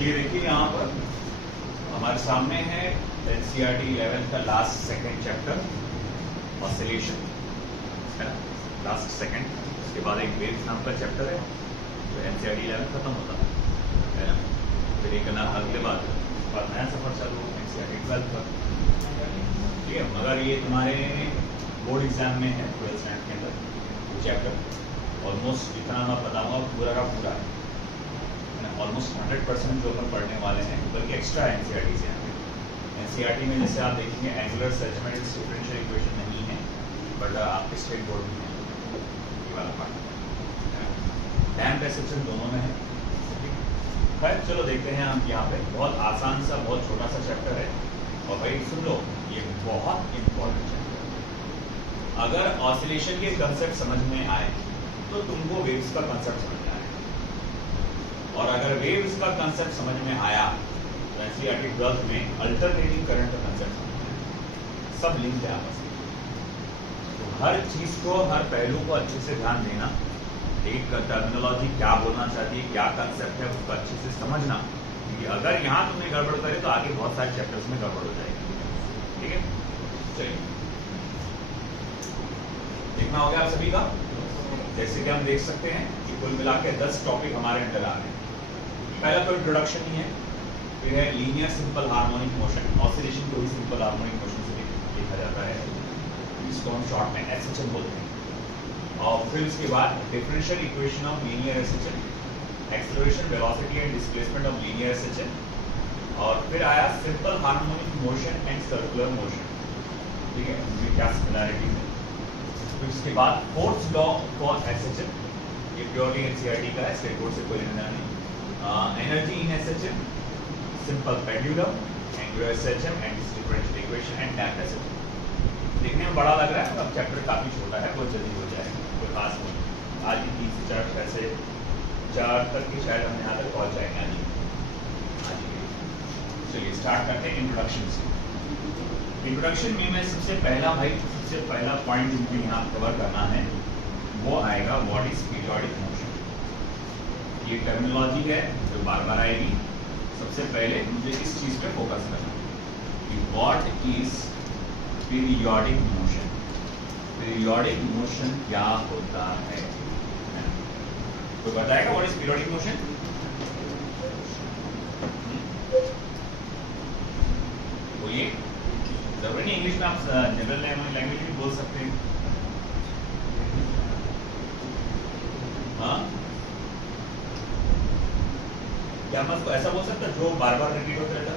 चलिए देखिए यहाँ पर हमारे सामने है NCERT 11 का लास्ट सेकंड चैप्टर ऑसिलेशन है ना, लास्ट सेकंड। उसके बाद एक वेव्स नाम का चैप्टर है जो NCERT 11 खत्म होता है ना, फिर एक ना अगले बाद नया सफर चालू NCERT 12 का, ठीक है। मगर ये तुम्हारे बोर्ड एग्जाम में है 12th स्टैंडर्ड के अंदर चैप्टर ऑलमोस्ट जितना मैं बताऊंगा पूरा का पूरा है ना, ऑलमोस्ट 100% जो अपन पढ़ने वाले हैं, बल्कि एक्स्ट्रा NCERT से हैं। NCERT में जैसे आप देखेंगे एंगुलर सर्जमेंट्स डिफरेंशियल इक्वेशन नहीं है, बट आपके स्टेट बोर्ड में है ये वाला पार्ट। डैम्प एसेशन दोनों में है। खैर चलो देखते हैं हम यहाँ पे, बहुत आसान सा बहुत छोटा सा चैप्टर है। और भाई सुन लो, ये बहुत इंपॉर्टेंट चैप्टर है। अगर ऑसिलेशन के कंसेप्ट समझ में आए तो तुमको वेव्स का कंसेप्ट समझ में आएगा, और अगर वेव्स का कंसेप्ट समझ में आया तो NCERT 12 में अल्टरनेटिंग करंट का कंसेप्ट समझ में आएगा। सब लिंक है आपस में, तो हर चीज को, हर पहलू को अच्छे से ध्यान देना। एक टर्मिनोलॉजी क्या बोलना चाहती है, क्या कंसेप्ट है, उसको अच्छे से समझना, क्योंकि अगर यहाँ तुमने गड़बड़ करे तो आगे बहुत सारे चैप्टर्स में गड़बड़ हो जाएगी, ठीक है। चलिए देखना हो गया आप सभी का। जैसे कि हम देख सकते हैं कि कुल मिला के 10 टॉपिक हमारे अंदर आ रहे हैं। पहला तो इंट्रोडक्शन ही है, फिर है linear simple harmonic motion. Oscillation को भी सिंपल हार्मोनिक मोशन से लिखा जाता है, इसको हम शॉर्ट में SHM बोलते हैं। और फिर उसके बाद differential equation of linear SHM, acceleration velocity and displacement of linear SHM, और फिर आया simple harmonic motion and circular motion, ठीक है, उनमें क्या सिमिलैरिटीज है। फिर उसके बाद फोर्थ लॉ फॉर SHM, ये प्योरली NCERT का है, स्टेट बोर्ड से कोई लेना नहीं। Energy in SHM, simple pendulum, angular SHM and differential equation and damped SHM। देखने में बड़ा लग रहा है, अब चैप्टर काफी छोटा है, बहुत जल्दी हो जाएगा, कोई खास नहीं। आज ही 3 से 4 ऐसे 4 तक की शायद हम यहाँ तक पहुँच जाएंगे आज ही। चलिए स्टार्ट करते हैं इंट्रोडक्शन से। इंट्रोडक्शन में मैं सबसे पहला पॉइंट जिनको यहाँ कवर करना है वो आएगा व्हाट इज पीरियोडिक मोशन। ये टर्मिनोलॉजी है जो बार बार आएगी। सबसे पहले मुझे इस चीज पे फोकस करना है कि what is periodic motion. Periodic motion क्या होता है, तो बताएगा व्हाट इज पीरियोडिक मोशन। बोलिए, जरूरी नहीं इंग्लिश में, आप जनरल लैंग्वेज भी बोल सकते हैं। हाँ, क्या मैं उसको ऐसा बोल सकता जो बार बार रिपीट होता रहता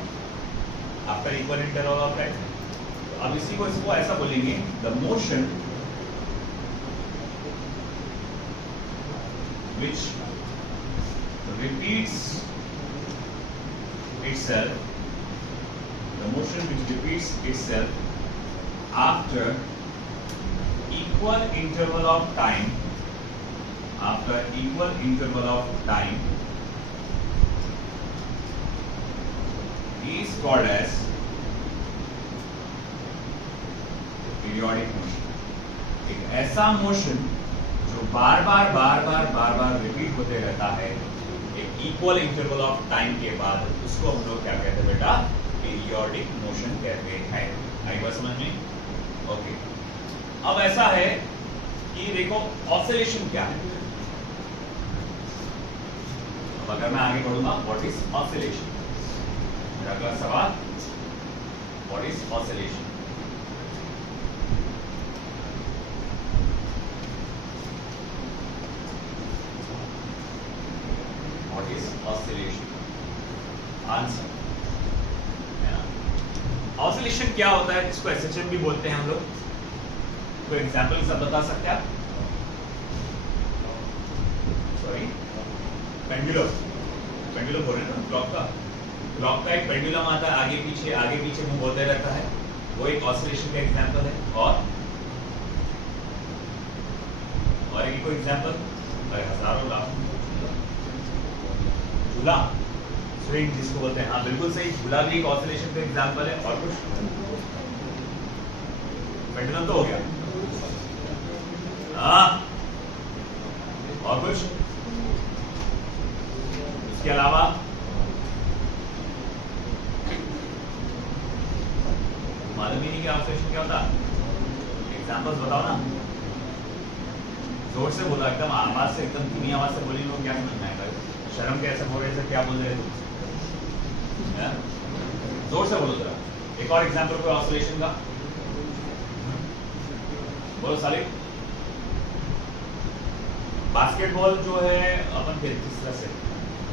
after equal interval of time. अब इसको ऐसा बोलेंगे, the motion which repeats itself, the motion which repeats itself after equal interval of time, is called as periodic motion. एक ऐसा मोशन जो बार बार रिपीट होते रहता है एक इक्वल इंटरवल ऑफ टाइम के बाद, उसको हम लोग क्या कहते हैं बेटा, पीरियोडिक मोशन कहते हैं। आई बात समझ में? ओके। अब ऐसा है कि देखो ऑसिलेशन क्या है। अब अगर मैं आगे बढ़ूंगा, व्हाट इज ऑसिलेशन, मेरा अगला सवाल, what is oscillation. Answer oscillation क्या होता है, इसको SHM भी बोलते हैं हम लोग। कोई एग्जांपल के साथ बता सकते हैं आप? सॉरी, पेंडुलम बोल रहे हैं ना, क्लॉक का एक पेंडुलम आता है, आगे पीछे मुंह बोलते रहता है, वो एक ऑसिलेशन का एग्जांपल है। और एक कोई एग्जांपल, हजारों लाख। झूला, स्विंग जिसको बोलते हैं, हाँ बिल्कुल सही, झूला भी एक ऑसिलेशन का एग्जांपल है। और कुछ, पेंडुलम तो हो गया, हाँ, और कुछ इसके अलावा मालूम ही नहीं कि ऑसिलेशन क्या होता। एग्जांपल्स बताओ ना, जोर से बोलो, एकदम आवाज से, एकदम धीमी आवाज से बोली, लोग क्या समझ में आएगा? शर्म कैसे बोल रहे थे, क्या बोल रहे थे? जोर से बोलो जरा। एक और एग्जांपल कोई ऑसिलेशन का बोलो सालिक। बास्केटबॉल जो है अपन खेलते जिस तरह से,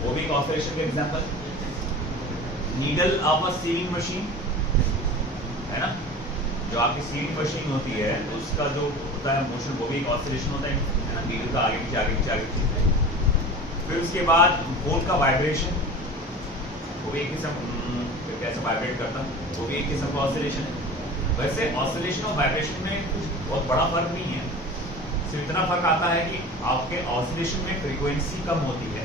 वो भी एक ऑसिलेशन का example. Needle of a sewing machine है ना, जो आपकी सीविंग मशीन होती है उसका जो होता है मोशन, वो भी एक ऑसिलेशन होता है ना, नीडल का आगे पीछे आगे पीछे आगे पीछे। फिर उसके बाद बोल का वाइब्रेशन, वो भी एक किस्म, कैसे वाइब्रेट करता, वो भी एक किस्म का ऑसिलेशन है। वैसे ऑसिलेशन और वाइब्रेशन में कुछ बहुत बड़ा फर्क नहीं है, सिर्फ इतना फर्क आता है कि आपके ऑसिलेशन में फ्रीक्वेंसी कम होती है,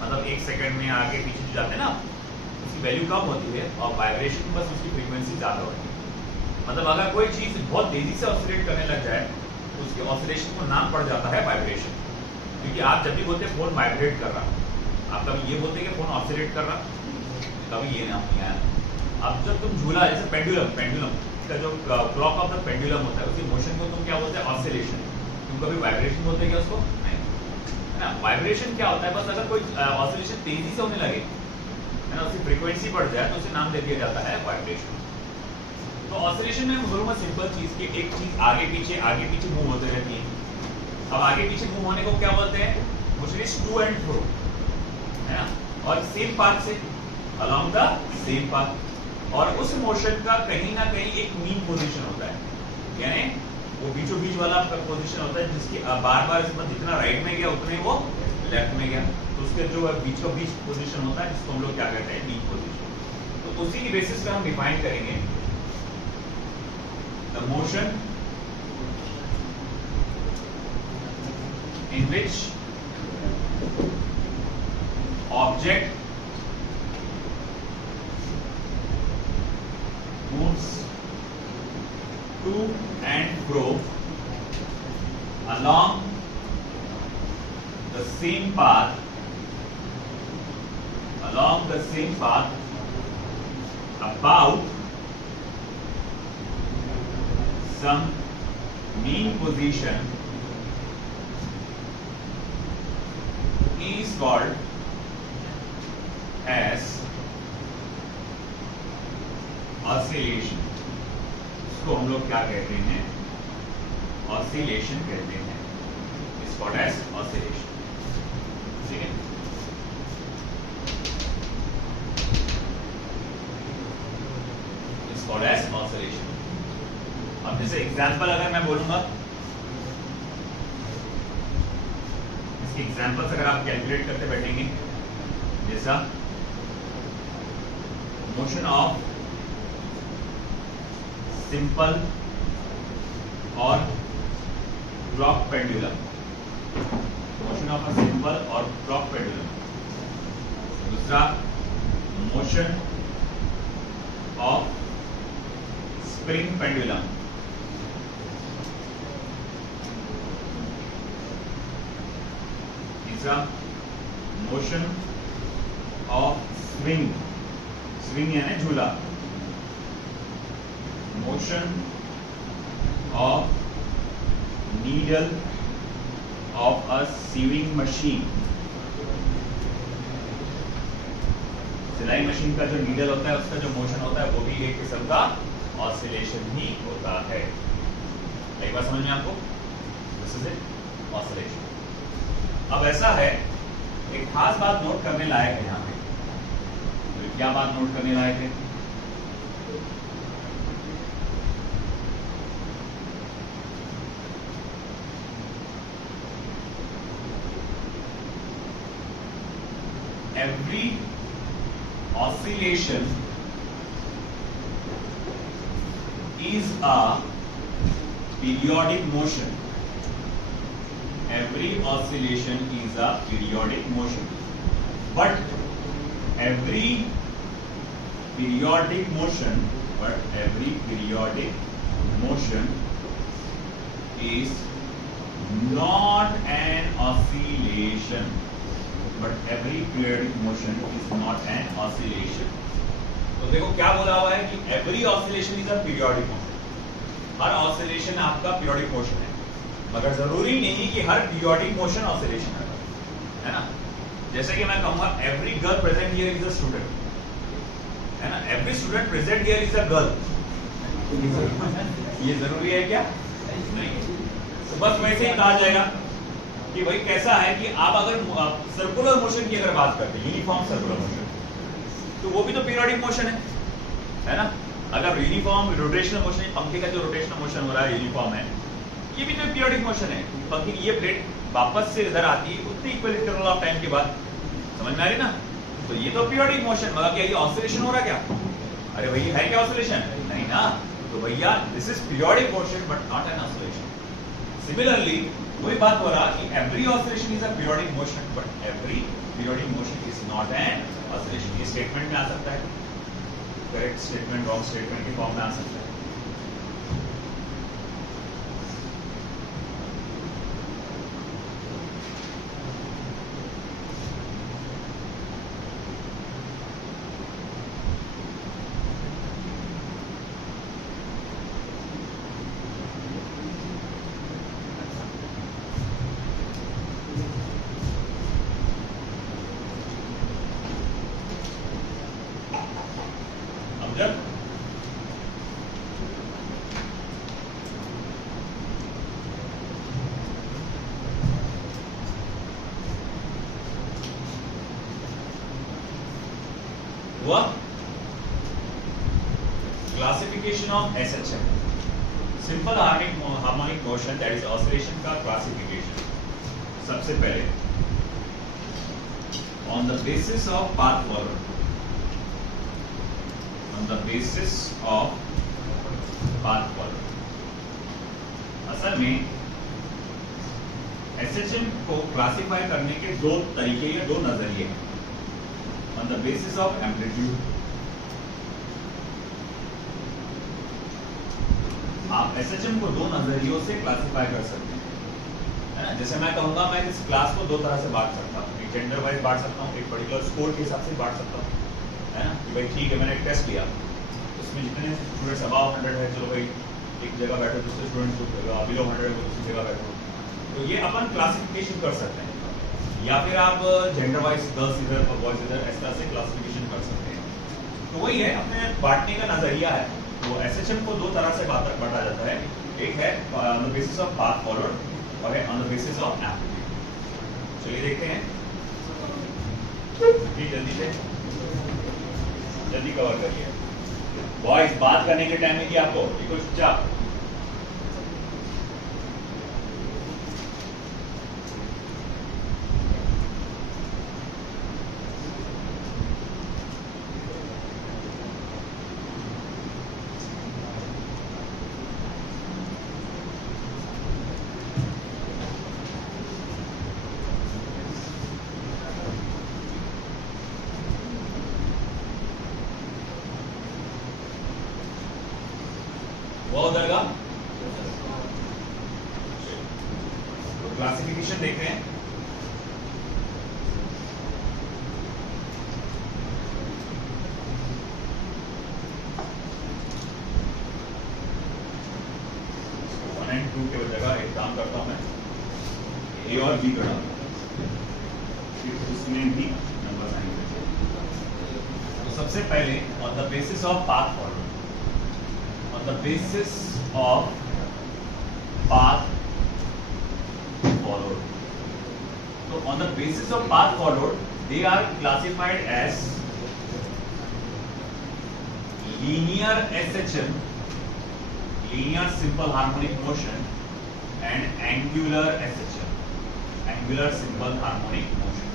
मतलब 1 सेकंड में आगे पीछे जो जाते हैं ना, उसकी वैल्यू कम होती है, और वाइब्रेशन में बस उसकी फ्रीक्वेंसी ज़्यादा होती है। मतलब अगर कोई चीज़ बहुत तेज़ी से ऑसिलेट करने लग जाए तो उसकी ऑसिलेशन को नाम पड़ जाता है वाइब्रेशन। क्योंकि आप जब भी बोलते हैं फ़ोन वाइब्रेट कर रहा, आप कभी ये बोलते हैं कि फ़ोन ऑसिलेट कर रहा, कभी ये नाम नहीं आया। अब जब तुम झूला, जैसे पेंडुलम का जो क्लॉक ऑफ द पेंडुलम होता है, उसकी मोशन को तुम क्या बोलते हैं? ऑसिलेशन। तुम कभी वाइब्रेशन बोलते हैं क्या उसको? नहीं, है ना। वाइब्रेशन क्या होता है? बस अगर कोई ऑसिलेशन तेजी से होने लगे, है ना, उसकी फ्रीक्वेंसी बढ़ जाए तो उसे नाम दे दिया जाता है वाइब्रेशन। तो ऑसिलेशन में मैं बोलूँगा सिंपल चीज़ कि एक चीज़ आगे पीछे मूव होते रहती है। अब आगे पीछे मूव होने को क्या बोलते हैं? Motion is to and fro, है ना, और सेम पाथ से, अलोंग द सेम पाथ। और उस मोशन का कहीं ना कहीं एक मीन पोजीशन होता है, यानी वो बीचों बीच वाला पोजीशन होता है, जिसकी बार बार इसमें जितना राइट में गया उतने वो लेफ्ट में गया, तो उसके जो बीचों बीच पोजीशन होता है जिसको हम लोग क्या कहते हैं? Mean position. तो उसी की बेसिस पे हम डिफाइन करेंगे the motion in which object moves to and fro along the same path about some mean position is called as oscillation. इसको हम लोग क्या कहते हैं? ऑसिलेशन कहते हैं। It's called as oscillation. ठीक है, इट्स कॉल्ड एज ऑसिलेशन। अब जैसे एग्जांपल अगर मैं बोलूंगा, इसके एग्जांपल्स अगर आप कैलकुलेट करते बैठेंगे, जैसा मोशन ऑफ सिंपल और clock pendulum, motion of a simple और क्लॉक पेंडुलम। दूसरा मोशन ऑफ स्प्रिंग पेंडुलम। तीसरा मोशन ऑफ स्विंग यानी झूला, motion of needle of a sewing machine। सिलाई मशीन का जो नीडल होता है उसका जो मोशन होता है वो भी एक किस्म का ऑसिलेशन ही होता है। एक बार समझ में आपको? This is oscillation. अब ऐसा है, एक खास बात नोट करने लायक है यहाँ पे। तो क्या बात नोट करने लायक है? Every oscillation is a periodic motion. Every oscillation is a periodic motion. But every periodic motion is not an oscillation. But every periodic motion is not an oscillation. तो देखो क्या बोला हुआ है कि every oscillation is a periodic motion, her oscillation आपका periodic motion है, मगर जरूरी नहीं कि हर पीरियोडिक मोशन ऑसिलेशन है ना। जैसे कि मैं कहूंगा every girl present here is a student, है ना, every student present here is a girl, ये जरूरी है क्या? नहीं। तो बस वैसे ही कहा जाएगा कि भाई कैसा है कि आप अगर सर्कुलर मोशन की अगर बात करते हैं, यूनिफॉर्म सर्कुलर मोशन, तो वो भी तो पीरियोडिक मोशन है ना। अगर यूनिफॉर्म रोटेशनल मोशन, पंखे का जो रोटेशनल मोशन हो रहा है यूनिफॉर्म है, ये भी तो पीरियोडिक मोशन है। पंखे की ये प्लेट वापस से इधर आती है उतनी इक्वल इंटरवल ऑफ टाइम के बाद, समझ में आ रही ना। तो ये तो पीरियोडिक मोशन, मगर क्या ये ऑसिलेशन हो रहा क्या? अरे भैया है क्या ऑसिलेशन? नहीं ना। तो भैया this is periodic motion but not an oscillation. Similarly वही बात हो रहा कि every oscillation is a periodic motion but every periodic motion is not an oscillation. ये स्टेटमेंट में आ सकता है, करेक्ट स्टेटमेंट रॉन्ग स्टेटमेंट के फॉर्म में आ सकता है। हुआ classification of SHM, simple harmonic motion that is oscillation का क्लासिफिकेशन। सबसे पहले on the basis of path followed, on the basis of path followed. असल में SHM को क्लासिफाई करने के दो तरीके या दो नजरिए हैं। On the basis of amplitude, आप SHM को दो नजरियों से क्लासिफाई कर सकते हैं, है ना। जैसे मैं कहूंगा मैं इस क्लास को दो तरह से बांट सकता हूँ, एक जेंडर वाइज बांट सकता हूँ, एक पर्टिकुलर स्कोर के हिसाब से बांट सकता हूँ, है ना। कि भाई ठीक है मैंने एक टेस्ट लिया, उसमें जितने स्टूडेंट्स अबाव 100 है, चलो भाई एक जगह बैठो, दूसरे स्टूडेंट्स बिलो 100 है वो दूसरी जगह बैठो। तो ये अपन क्लासिफिकेशन कर सकते हैं, या फिर आप जेंडर वाइज गर्ल्स इधर और बॉयज इधर इस तरह से क्लासिफिकेशन कर सकते हैं। तो वही है अपने बांटने का नजरिया है। तो SHM को दो तरह से बांटा जाता है, एक है on the basis of path followed और है on the basis of amplitude. चलिए देखते हैं, जल्दी से जल्दी कवर करिए। बॉयज बात करने के टाइम में कि आपको बिल्कुल चुपचाप, बहुत दरगा। तो क्लासिफिकेशन देख रहे हैं। वन एंड टू के जगह एक काम करता हूं मैं, ए और बी का उसमें भी नंबर आएंगे। तो सबसे पहले on the basis of path followed, on the basis of path followed. So on the basis of path followed, they are classified as linear SHM, linear simple harmonic motion, and angular SHM, angular simple harmonic motion.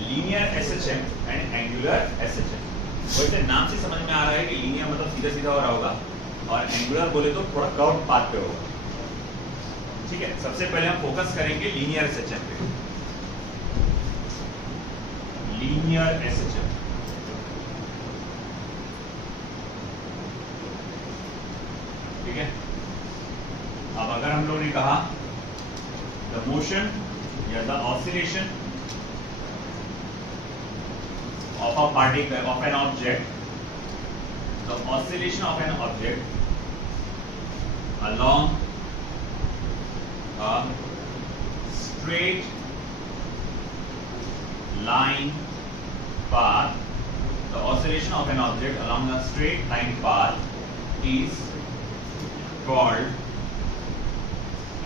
Linear SHM and angular SHM. वैसे नाम से समझ में आ रहा है कि linear मतलब सीधा सीधा हो रहा होगा और एंगुलर बोले तो थोड़ा कर्व पाथ पे होगा। ठीक है, सबसे पहले हम फोकस करेंगे लीनियर SHM पे। लीनियर SHM, ठीक है। अब अगर हम लोगों ने कहा द मोशन या the oscillation of a particle of an object the oscillation of an object along a straight line path, the oscillation of an object along a straight line path is called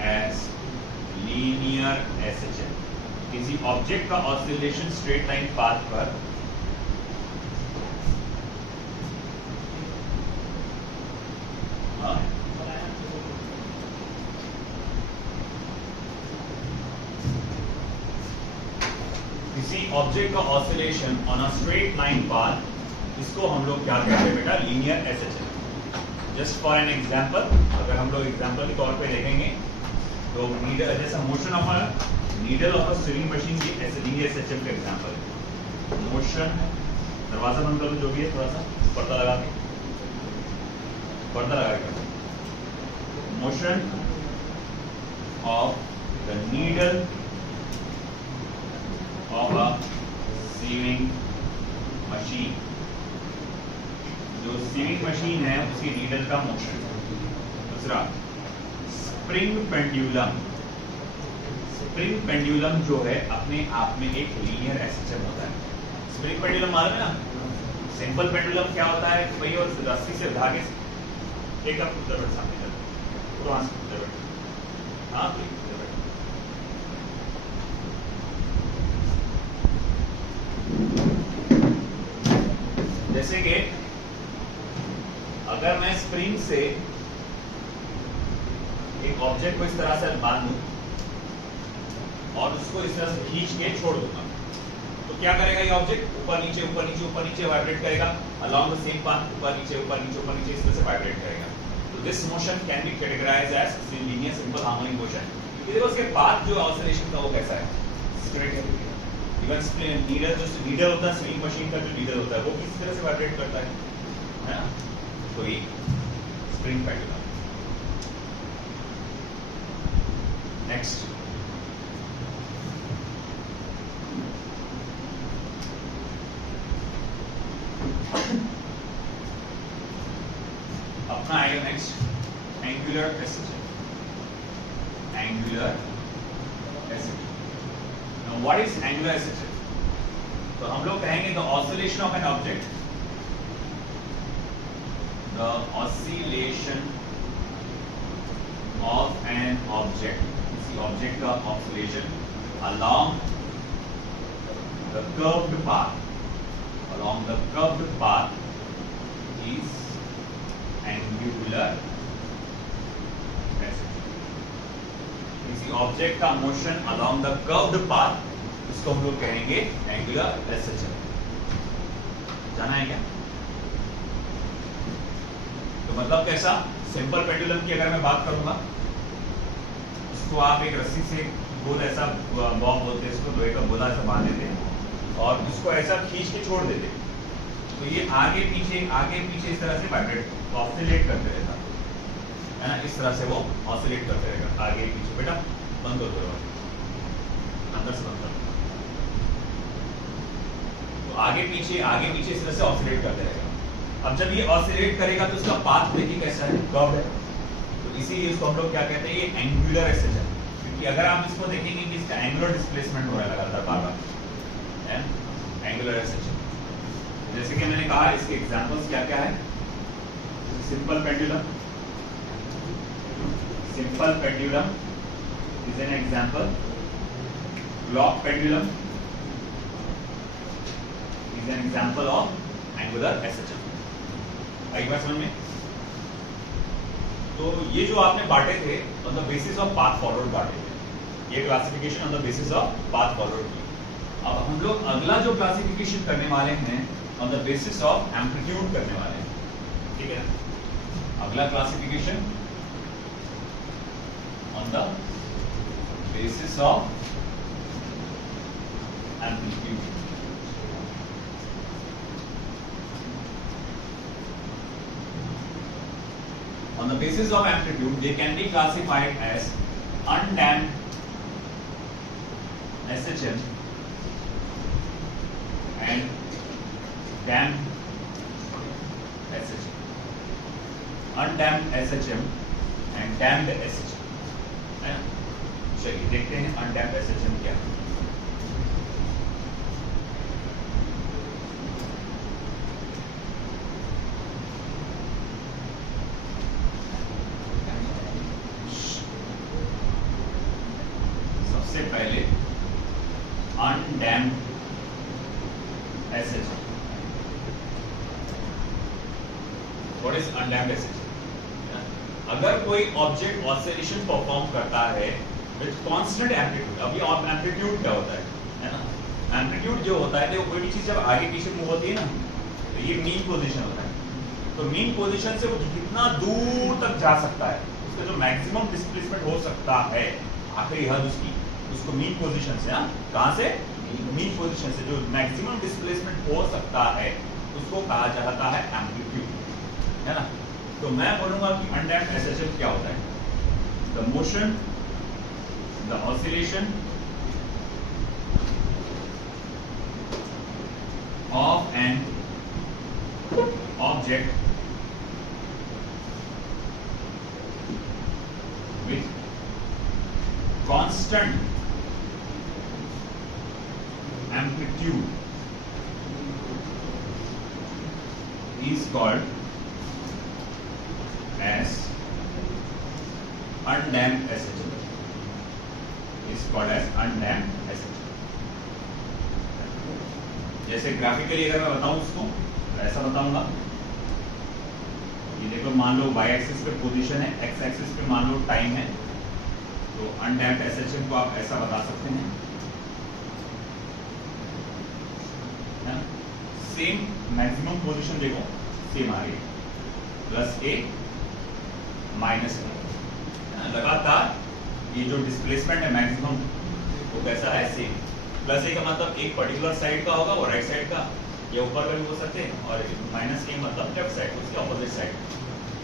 as linear SHM. किसी object का oscillation straight line path पर किसी object का oscillation on a straight line path, इसको हम लोग क्या कहते हैं बेटा? Linear SHM. Just for an example, अगर हम लोग एग्जांपल के तौर पे देखेंगे तो नीडल, जैसा motion of a needle of a swing machine, ये ऐसे लीनियर एसएचएम का एग्जांपल है. मोशन, दरवाजा बंद कर दो जो भी है, थोड़ा सा पर्दा लगा के, पर्दा लगा के, motion of the needle of a sewing machine. जो सीविंग मशीन है उसकी नीडल का मोशन. दूसरा स्प्रिंग पेंडुलम. स्प्रिंग पेंडुलम जो है अपने आप में एक लीनियर एसएचएम होता है. स्प्रिंग पेंडुलम मालूम है ना? सिंपल पेंडुलम क्या होता है? वही और रस्सी से धागे एक सामने तो हाँ जैसे कि अगर मैं स्प्रिंग से एक ऑब्जेक्ट को इस तरह से बांध दूं और उसको इस तरह से खींच के छोड़ दूंगा, तो क्या करेगा ये ऑब्जेक्ट? ऊपर नीचे ऊपर नीचे ऊपर नीचे वाइब्रेट करेगा अलोंग द सेम पाथ. ऊपर नीचे ऊपर नीचे ऊपर नीचे इस तरह से वाइब्रेट करेगा. तो this motion can be categorized as linear simple harmonic motion. देखो उसके पाथ जो ऑसिलेशन का वो कैसा है? स्ट्रेट है. इवन नीडल, जो नीडल होता है स्विंग मशीन का, जो नीडल होता है वो किस तरह से वाइब्रेट करता है ना? तो ये स्प्रिंग पेंडुलम. नेक्स्ट अपना आएगा next angular SHM. Angular SHM. Now what is angular SHM? तो हम लोग कहेंगे the oscillation of an object, the oscillation of an object, किसी ऑब्जेक्ट का oscillation along the curved path, along the curved path is angular SHM. किसी object का motion along the curved path, इसको हम लोग कहेंगे एंगुलर एसएचएम. जाना है क्या? तो मतलब कैसा? सिंपल पेंडुलम की अगर मैं बात करूंगा, उसको आप एक रस्सी से गोल ऐसा बॉब बोलते हैं इसको, लोहे का गोला ऐसा बांध देते हैं और उसको ऐसा खींच के छोड़ देते हैं, तो ये आगे पीछे इस तरह से वाइब्रेट ऑसिलेट करते रहता है ना? इस तरह से वो ऑसिलेट करते रहेगा आगे पीछे. बेटा बंद कर दो, अंदर से बंद कर दो. तो आगे पीछे इस तरह से ऑसिलेट करते रहेगा. अब जब ये ऑसिलेट करेगा तो उसका पाथ देखिए कैसा है? कर्व है. तो इसीलिए इसको हम लोग क्या कहते हैं? ये एंगुलर एसएचएम. क्योंकि अगर आप इसको देखेंगे कि इसका एंगुलर डिस्प्लेसमेंट हो रहा है लगातार बार-बार, एंगुलर एसएचएम. जैसे कि मैंने कहा इसके एग्जांपल्स क्या-क्या है? Simple pendulum. Simple pendulum is an example. Clock pendulum is an example of angular SHM. आई बात समझ में? तो ये जो आपने बांटे थे on the basis of path forward बांटे थे, ये classification on the basis of path forward की. अब हम लोग अगला जो क्लासिफिकेशन करने वाले हैं on the basis of amplitude करने वाले हैं. ठीक है ना? अगला classification on the basis of amplitude. On the basis of amplitude, they can be classified as undamped SHM and damped SHM. Undamped SHM and damped SHM, है ना। चलिए देखते हैं अनडैम्प्ड एसएचएम क्या है। सबसे पहले undamped SHM. What is undamped SHM? अगर कोई ऑब्जेक्ट ऑसिलेशन परफॉर्म करता है विद कांस्टेंट एम्पलीट्यूड, अब ये एम्पलीट्यूड क्या होता है ना। एम्पलीट्यूड जो होता है, देखो कोई चीज जब आगे पीछे मूव होती है ना, तो ये मीन पोजीशन होता है। तो मीन पोजीशन से वो कितना दूर तक जा सकता है, उसका जो मैक्सिमम डिस्प्लेसमेंट हो सकता है, आखिरी हद उसको मीन पोजीशन से, कहां से, मीन पोजीशन से जो मैक्सिमम डिस्प्लेसमेंट हो सकता है उसको कहा जाता है एम्पलीट्यूड, है ना। तो मैं बोलूंगा कि अनडैम्प्ड एसएचएम क्या होता है? The motion, the oscillation of an object with constant amplitude is called as undamped SHM. Is called as undamped SHM. जैसे ग्राफिकली अगर मैं बताऊं उसको, ऐसा बताऊंगा। ये देखो, मान लो y एक्सिस पे पोजीशन है, x एक्सिस पे मान लो टाइम है, तो अनडैम्प्ड SHM को आप ऐसा बता सकते हैं। सेम मैक्सिमम पोजीशन देखो, सेम आ रही है, प्लस ए माइनस ए, लगातार ये जो डिस्प्लेसमेंट है मैक्सिमम वो कैसा है, सेम। प्लस ए का मतलब एक पर्टिकुलर साइड का होगा, वो राइट साइड का, या ऊपर का भी हो सकते हैं, और माइनस ए मतलब लेफ्ट साइड, उसके ऑपोजिट साइड।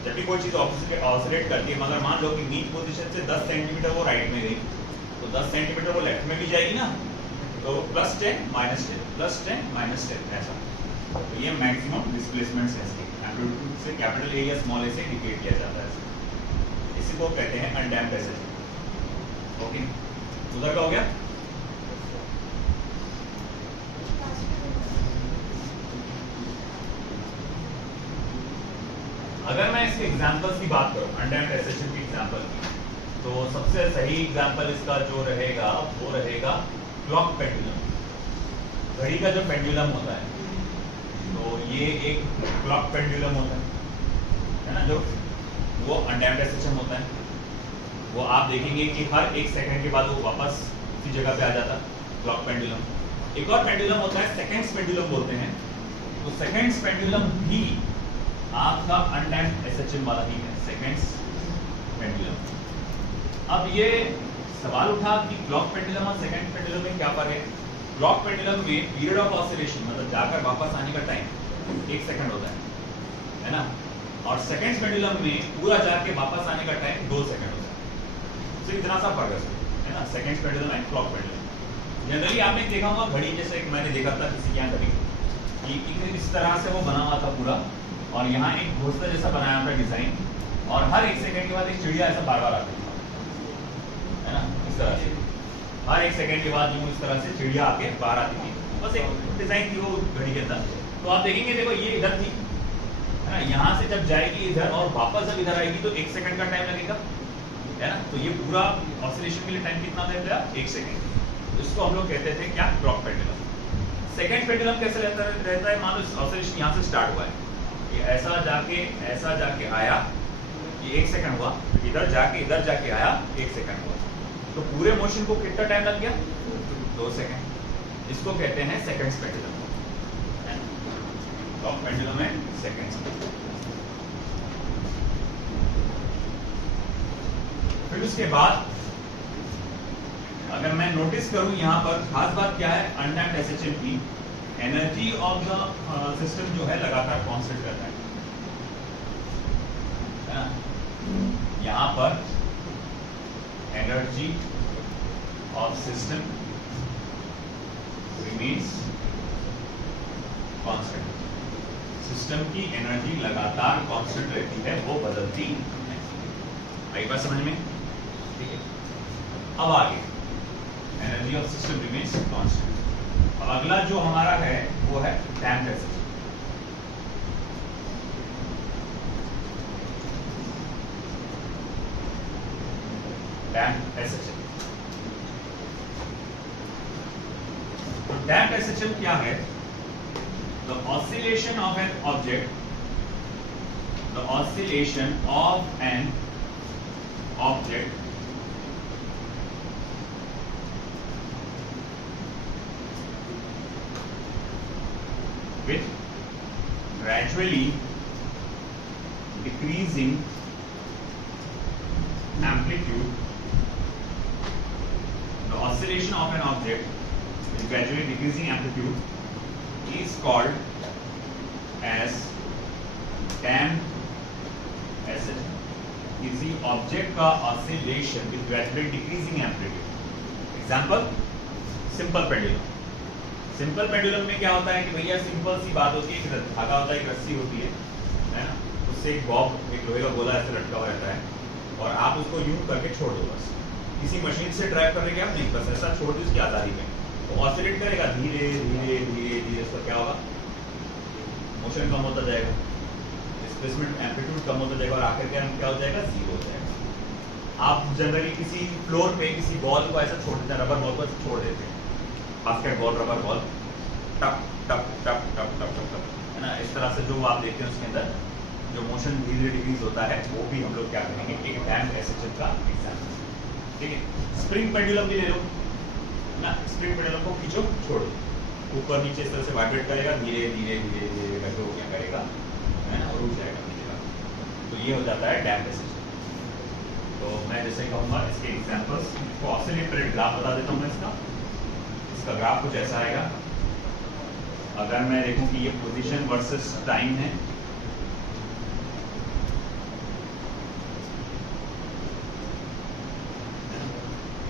जब भी कोई चीज ऑसिलेट करती है, मगर मान लो कि मीन पोजीशन से 10 सेंटीमीटर वो राइट में गई, तो 10 सेंटीमीटर वो लेफ्ट में भी जाएगी ना, तो प्लस 10 माइनस 10 प्लस 10 माइनस 10 ऐसा। तो ये मैक्सिमम डिस्प्लेसमेंट है, एम्पलीट्यूड से कैपिटल ए या स्मॉल ए से इंडिकेट किया जाता है। इसी को कहते हैं अनडैम्प्ड एसएचएम। ओके, उधर का हो गया। अगर मैं इसके एग्जांपल्स की बात करूं, अनडैम्प्ड एसएचएम की एग्जांपल की, तो सबसे सही एग्जांपल इसका जो रहेगा वो रहेगा क्लॉक पेंडुलम। घड़ी का जो पेंडुलम होता है, तो ये एक क्लॉक पेंडुलम होता है ना, जो वो अनडैम्प्ड एसएचएम होता है। वो आप देखेंगे कि हर 1 सेकंड के बाद वो वापस उसी जगह पे आ जाता है, क्लॉक पेंडुलम। एक और पेंडुलम होता है सेकंड्स पेंडुलम बोलते हैं, तो सेकंड्स पेंडुलम भी आपका अनडैम्प्ड एसएचएम वाला ही है, सेकंड्स पेंडुलम। अब ये सवाल उठा कि क्लॉक पेंडुलम और सेकंड पेंडुलम में क्या फर्क है। क्लॉक पेंडुलम में पीरियड ऑफ ऑसिलेशन, मतलब जाकर वापस आने का टाइम 1 सेकंड होता है ना, और सेकंड्स पेंडुलम में पूरा जाके वापस आने का टाइम 2 सेकंड होता है। तो इतना सा फर्क है ना, seconds pendulum and clock pendulum. Generally आपने देखा होगा घड़ी, जैसे मैंने देखा था किसी के यहाँ घड़ी, कि इस तरह से वो बना हुआ था पूरा, और यहाँ एक घोंसला जैसा बनाया था डिजाइन, और हर 1 सेकंड के बाद एक चिड़िया ऐसा बार बार आती है ना, इस तरह से हर 1 सेकंड के बाद यूं इस तरह से चिड़िया आके बाहर आती थी। बस एक डिजाइन थी वो घड़ी के अंदर। तो आप देखेंगे, देखो ये इधर थी, है ना, यहाँ से जब जाएगी इधर और वापस जब इधर आएगी तो 1 सेकंड का टाइम लगेगा, है ना। तो ये पूरा ऑसिलेशन के लिए टाइम कितना लगेगा, 1 सेकंड। इसको हम लोग कहते थे क्या, क्लॉक पेंडुलम। सेकंड पेंडुलम कैसे रहता है, मान लो ऑसिलेशन यहाँ से स्टार्ट हुआ है, ये ऐसा जाके आया, ये 1 सेकंड हुआ, इधर जाके आया, 1 सेकंड हुआ, तो पूरे मोशन को कितना टाइम लग गया, 2 सेकंड। इसको कहते हैं सेकंड्स पेंडुलम, क्लॉक पेंडुलम है सेकंड्स। फिर उसके बाद अगर मैं नोटिस करूं, यहाँ पर खास बात क्या है, अनडैम्प्ड एसएचएम की एनर्जी ऑफ द सिस्टम जो है लगातार कांस्टेंट रहता है ना। यहाँ पर energy of system remains constant. System की एनर्जी लगातार कांस्टेंट रहती है, वो बदलती है। आई बात समझ में? ठीक है, अब आगे energy of system remains constant. अब अगला जो हमारा है वो है डैम्प्ड एसिड। डैम्प्ड एसिड, तो डैम्प्ड एसिड क्या है? The oscillation of an object, the oscillation of an object with gradually decreasing amplitude, the oscillation of an object with gradually decreasing amplitude is called as damped acid. किसी object का oscillation with gradually decreasing amplitude. Example, simple pendulum. Simple pendulum में क्या होता है कि भैया simple सी बात होती है कि धागा होता है, एक रस्सी होती है ना, उससे एक बॉब, एक लोहे का गोला ऐसे लटका हुआ रहता है और आप उसको यूं करके छोड़ दो। बस किसी मशीन से ड्राइव करने के आप नहीं, बस ऐसा छोड़ दो उसकी आजादी में, तो ऑसिलेट करेगा धीरे धीरे धीरे धीरे। उसका क्या होगा? मोशन कम होता जाएगा, डिस्प्लेसमेंट एम्पलीट्यूड कम होता जाएगा और आखिर क्या हो जाएगा? जीरो हो जाएगा। आप जनरली किसी फ्लोर पे किसी बॉल को ऐसा छोड़ देते हैं, रबर बॉल को ऐसा छोड़ देते हैं, बास्केट बॉल, रबर बॉल, टप टप टप टप टप टप टप, है ना। इस तरह से जो आप देखते हैं उसके अंदर जो मोशन धीरे डिक्रीज होता है, वो भी हम लोग क्या करेंगे? एक डैम्प्ड एसिड का एग्जांपल। ठीक है, स्प्रिंग पेंडुलम भी ले लो ना, स्प्रिंग पेंडुलम को खींचो, छोड़ो, ऊपर नीचे इस तरह से वाइब्रेट करेगा, धीरे धीरे धीरे धीरे करके वो क्या करेगा, है ना, रुक जाएगा नीचे का। तो ये हो जाता है डैम्प्ड एसिड। तो मैं जैसे कहूँगा इसके एग्जांपल्स को ऑसिलेटर एक ग्राफ बता देता हूँ मैं इसका। इसका ग्राफ कुछ ऐसा आएगा। अगर मैं देखूँ कि ये पोजीशन वर्सेस टाइम है,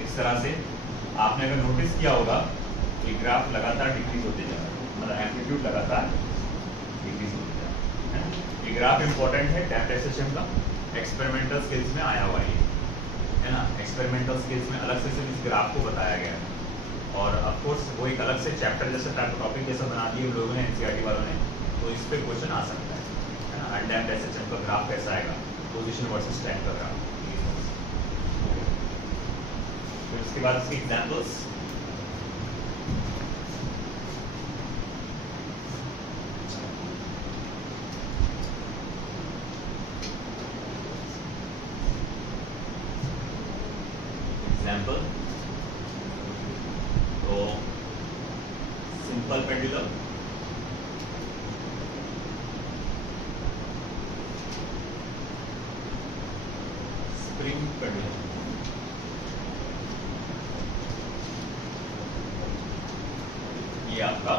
इस तरह से आपने अगर नोटिस किया होगा कि ग्राफ लगातार डिक्रीज होते जा रहा है, मतलब एम्पलीट्यूड लगातार डिक्रीज होते जा रहा है। ये ग्राफ इंपॉर्टेंट है डैम्प्ड एसिड का, एक्सपेरिमेंटल स्किल्स में आया हुआ है ना। एक्सपेरिमेंटल स्किल्स में अलग से सिर्फ इस ग्राफ को बताया गया है और ऑफ कोर्स वो एक अलग से चैप्टर जैसा टाइप टॉपिक जैसा बना दिए लोगों ने, एनसीईआरटी वालों ने, तो इस पर क्वेश्चन आ सकता है ना। अनडैम्प्ड एसिड का ग्राफ कैसा आएगा? पोजीशन वर्सेस टाइम का ग्राफ। फिर उसके बाद इसके एग्जांपल्स, एग्जांपल तो सिंपल पेंडुलम, स्प्रिंग पेंडुलम, ये आपका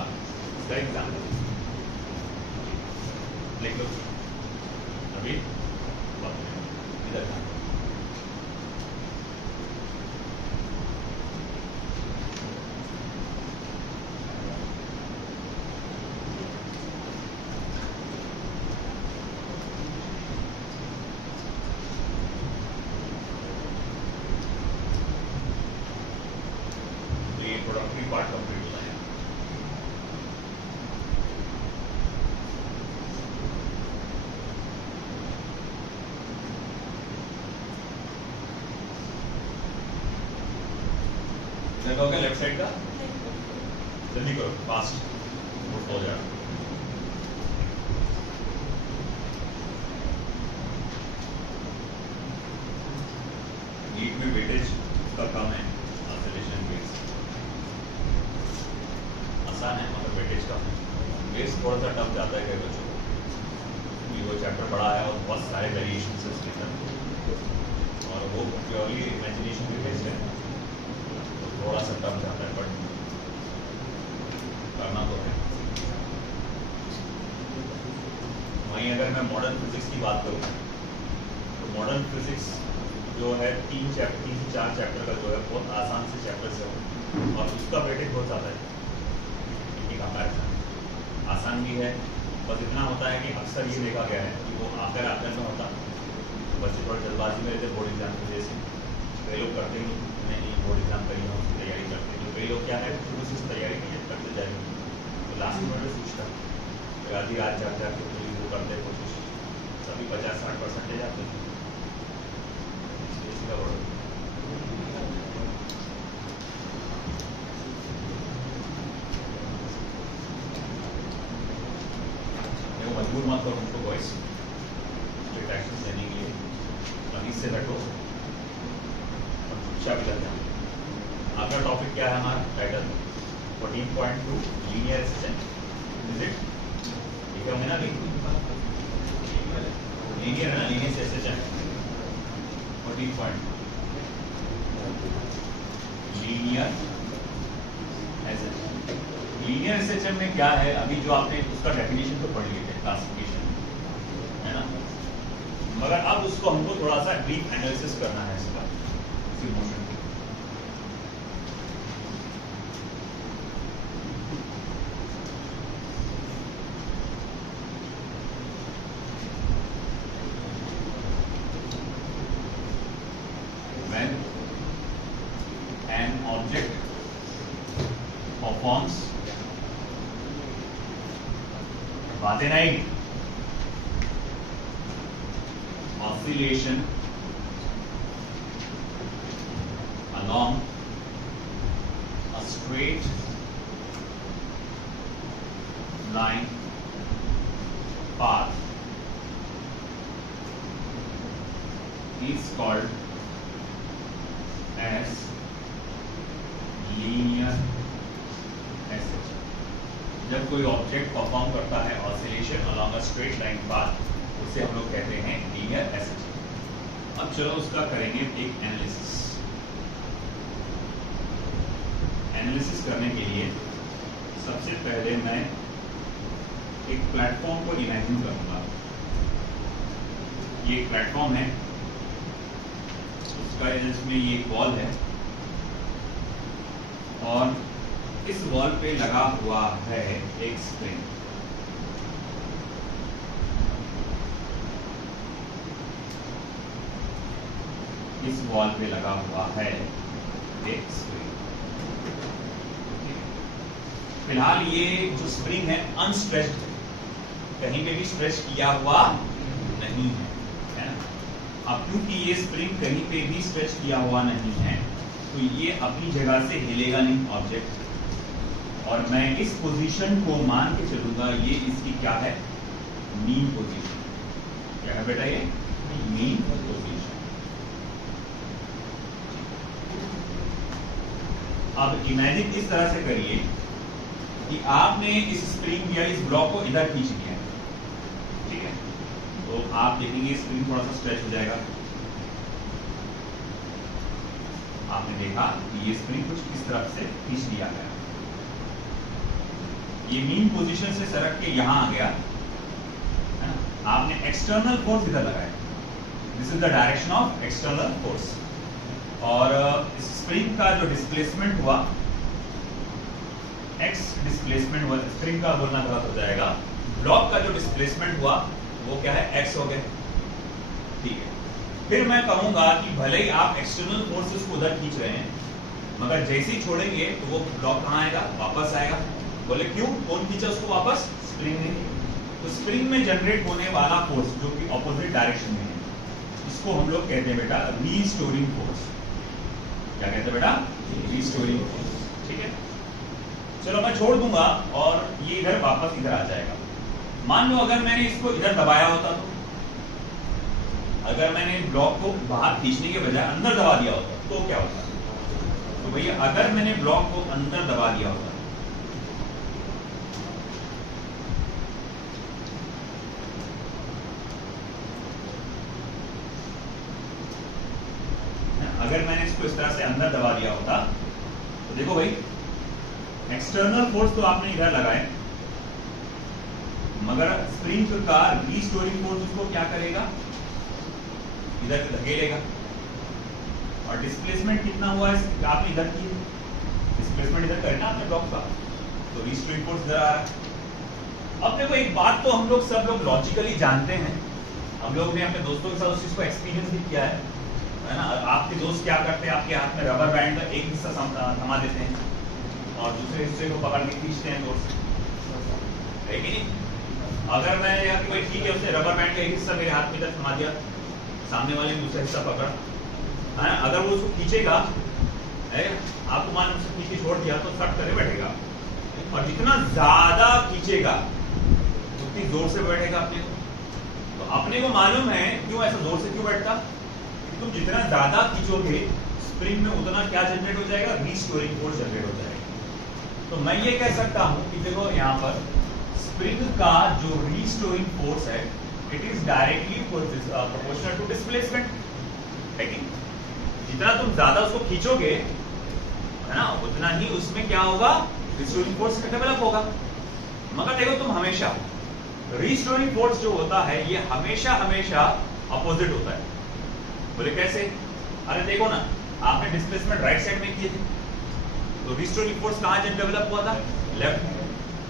इसका एग्जाम्पल लिख लो। अभी इधर तो ये थोड़ा फ्री पार्ट कंप्लीट हो जाएगा। हो गया लेफ्ट साइड का, जल्दी करो, फास्ट हो जाएगा। नीट में वेटेज इसका कम है, ऑसिलेशन बेस आसान है मगर वेटेज कम है। बेस थोड़ा सा टफ जाता है कई बच्चों को, क्योंकि वो चैप्टर बड़ा है और बहुत सारे वेरिएशन है इसके अंदर और वो प्योरली इमेजिनेशन पे बेस्ड है, थोड़ा सा टफ जाता है, बट करना तो है। वहीं अगर मैं मॉडर्न फिजिक्स की बात करूँ तो मॉडर्न फिजिक्स जो है 3 से 4 चैप्टर का जो है बहुत आसान से चैप्टर है और उसका वेटेज बहुत ज़्यादा है। इनकी कंपैरिजन आसान भी है बस इतना होता है कि अक्सर ये देखा गया है कि वो आकर आकर में होता तो बच्चे थोड़ा जल्दबाजी में रहते बोर्ड एग्जाम की वजह से। कई लोग करते ही नहीं बोर्ड एग्जाम करी हो उसकी तैयारी करते हैं, तो कई लोग क्या है शुरू से तैयारी नहीं करते जाएंगे तो लास्ट में सोचता है आधी रात जाग जाग के पूरी वो करते कोशिश, सभी 50-60% आते हैं। इसका बड़ा मजबूर मत करो उनको वॉइस स्ट्रेट एक्शन देने के लिए, तमीज से बैठो और चुपचाप चल जाओ। आपका टॉपिक क्या है हमारा टाइटल 14.2 लीनियर एसएचएम विजिट, ठीक है ना? लीनियर है ना, linear SHM 14. Linear SHM. Linear SHM में क्या है, अभी जो आपने उसका डेफिनेशन तो पढ़ लिया है, क्लासिफिकेशन है ना, मगर अब उसको हमको थोड़ा सा डीप एनालिसिस करना है इसका इसी मोशन की। When an object performs बातें नहीं oscillation along a straight line path is called as linear SH। जब कोई ऑब्जेक्ट परफॉर्म करता है oscillation along a straight line path, उसे हम लोग कहते हैं लीनियर एसएच। अब चलो उसका करेंगे एक एनालिसिस। एनालिसिस करने के लिए सबसे पहले मैं एक प्लेटफॉर्म को इमेजिन करूंगा। ये एक प्लेटफॉर्म है, उसका इसमें ये एक वॉल है और इस वॉल पे लगा हुआ है एक स्प्रिंग। इस वॉल पे लगा हुआ है एक स्प्रिंग। फिलहाल ये जो स्प्रिंग है अनस्ट्रेच्ड है, कहीं पे भी स्ट्रेच किया हुआ नहीं है ना। अब क्योंकि ये स्प्रिंग कहीं पे भी स्ट्रेच किया हुआ नहीं है तो ये अपनी जगह से हिलेगा नहीं ऑब्जेक्ट, और मैं इस पोजीशन को मान के चलूंगा ये इसकी क्या है, मीन पोजीशन। क्या है बेटा ये मीन पोजीशन। अब इमेजिन इस तरह से करिए कि आपने इस स्प्रिंग या इस ब्लॉक को इधर खींच लिया, ठीक है, तो आप देखेंगे स्प्रिंग थोड़ा सा स्ट्रेच हो जाएगा। आपने देखा कि ये स्प्रिंग कुछ इस तरफ से खींच लिया गया, ये मीन पोजीशन से सरक के यहां आ गया है ना। आपने एक्सटर्नल फोर्स इधर लगाया, this is the direction of external force, और इस स्प्रिंग का जो डिस्प्लेसमेंट हुआ, एक्स डिस्प्लेसमेंट हुआ, स्प्रिंग का बोलना गलत हो जाएगा, ब्लॉक का जो डिस्प्लेसमेंट हुआ वो क्या है, एक्स हो गया, ठीक है। फिर मैं कहूंगा कि भले ही आप एक्सटर्नल फोर्सेस को उधर खींच रहे हैं, मगर जैसे ही छोड़ेंगे तो वो ब्लॉक कहां आएगा, वापस आएगा। बोले क्यों, कौन खींचा उसको वापस, स्प्रिंग ने। तो स्प्रिंग में जनरेट होने वाला फोर्स जो कि ऑपोजिट डायरेक्शन में है, इसको हम लोग कहते हैं बेटा रीस्टोरिंग फोर्स। क्या कहते हैं बेटा, रीस्टोरिंग फोर्स, ठीक है। चलो मैं छोड़ दूंगा और ये इधर वापस इधर आ जाएगा। मान लो अगर मैंने इसको इधर दबाया होता, तो अगर मैंने ब्लॉक को बाहर खींचने के बजाय अंदर दबा दिया होता तो क्या होता। तो भैया अगर मैंने ब्लॉक को अंदर दबा दिया होता, अगर मैंने इसको इस तरह से अंदर दबा दिया होता, तो देखो भाई एक्सटर्नल फोर्स तो आपने इधर लगाए, मगर स्प्रिंग का रीस्टोरिंग फोर्स उसको क्या करेगा, इधर धकेलेगा। और डिस्प्लेसमेंट कितना हुआ है, आपने इधर की डिस्प्लेसमेंट इधर करना आपने ब्लॉक का, तो रीस्टोरिंग फोर्स इधर आ रहा है। अब देखो एक बात तो हम लोग सब लोग लॉजिकली जानते हैं, हम लोग ने अपने दोस्तों के साथ उस चीज को एक्सपीरियंस भी किया है ना। आपके दोस्त क्या करते हैं, आपके हाथ में रबर बैंड का एक हिस्सा थमा देते हैं और दूसरे हिस्से को पकड़ के खींचते हैं जोर से, है कि नहीं? अगर मैं या कि भाई ठीक है उसने रबर बैंड का एक हिस्सा मेरे हाथ में तक थमा दिया, सामने वाले ने दूसरा हिस्सा पकड़ा, है ना, अगर वो उसको खींचेगा, आपको मान लो खींच के छोड़ दिया तो सट करे बैठेगा, और जितना ज्यादा खींचेगा उतनी जोर से बैठेगा अपने को। तो अपने को मालूम है क्यों ऐसा जोर से क्यों बैठता, कि तुम जितना ज्यादा खींचोगे स्प्रिंग में उतना क्या जनरेट हो जाएगा, रीस्टोरिंग फोर्स जनरेट हो जाएगा। तो मैं ये कह सकता हूं कि देखो यहाँ पर स्प्रिंग का जो रीस्टोरिंग फोर्स है it is directly proportional to displacement, है कि जितना तुम ज्यादा उसको खींचोगे, है ना, उतना ही उसमें क्या होगा, रीस्टोरिंग फोर्स डेवलप होगा। मगर देखो तुम हमेशा रीस्टोरिंग फोर्स जो होता है ये हमेशा हमेशा अपोजिट होता है। बोले कैसे? अरे देखो ना, आपने डिस्प्लेसमेंट राइट साइड में किए थे तो रीस्टोरिंग फोर्स कहां डेवलप हुआ था, लेफ्ट।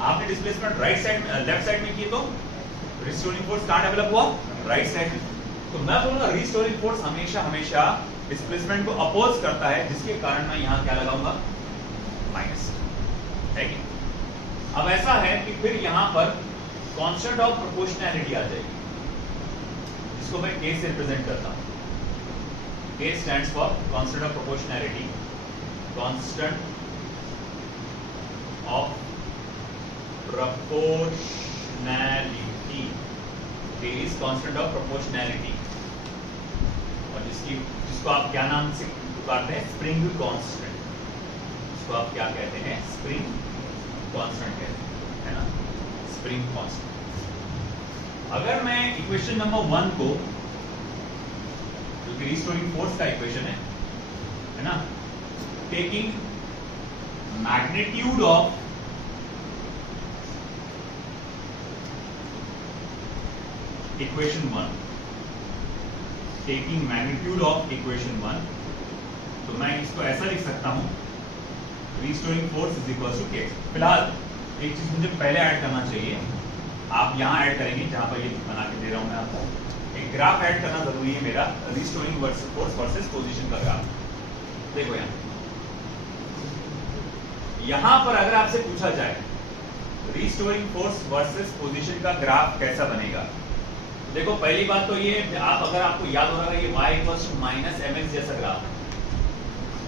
आपने डिस्प्लेसमेंट राइट साइड में लेफ्ट साइड में किए तो रीस्टोरिंग फोर्स कहां डेवलप हुआ, राइट साइड में। तो मैं बोलूंगा रीस्टोरिंग फोर्स हमेशा हमेशा डिस्प्लेसमेंट को अपोज करता है, जिसके कारण मैं यहां क्या लगाऊंगा, माइनस, है कि? अब ऐसा है कि फिर यहां पर कांस्टेंट ऑफ प्रोपोर्शनैलिटी आ जाएगी, जिसको मैं K से रिप्रेजेंट करता हूं। K stands for constant of proportionality, constant of proportionality, K is constant of proportionality, और जिसको आप क्या नाम से पुकारते हैं, स्प्रिंग कांस्टेंट। इसको आप क्या कहते हैं, स्प्रिंग कांस्टेंट कहते हैं, है ना, स्प्रिंग कांस्टेंट। अगर मैं इक्वेशन नंबर 1 को, जो कि रीस्टोरिंग फोर्स का इक्वेशन है ना, taking magnitude of equation 1, taking magnitude of equation 1, तो मैं इसको ऐसा लिख सकता हूं, restoring force is equal to K। फिलहाल एक चीज मुझे पहले ऐड करना चाहिए, आप यहां ऐड करेंगे जहां पर ये बना के दे रहा हूं मैं आपको, एक ग्राफ ऐड करना जरूरी है मेरा, रीस्टोरिंग फोर्स वर्सेस पोजीशन का ग्राफ। देखो यहां पर अगर आपसे पूछा जाए रीस्टोरिंग फोर्स वर्सेस पोजीशन का ग्राफ कैसा बनेगा, देखो पहली बात तो ये, आप अगर आपको याद हो रहा है ये y = -mx जैसा ग्राफ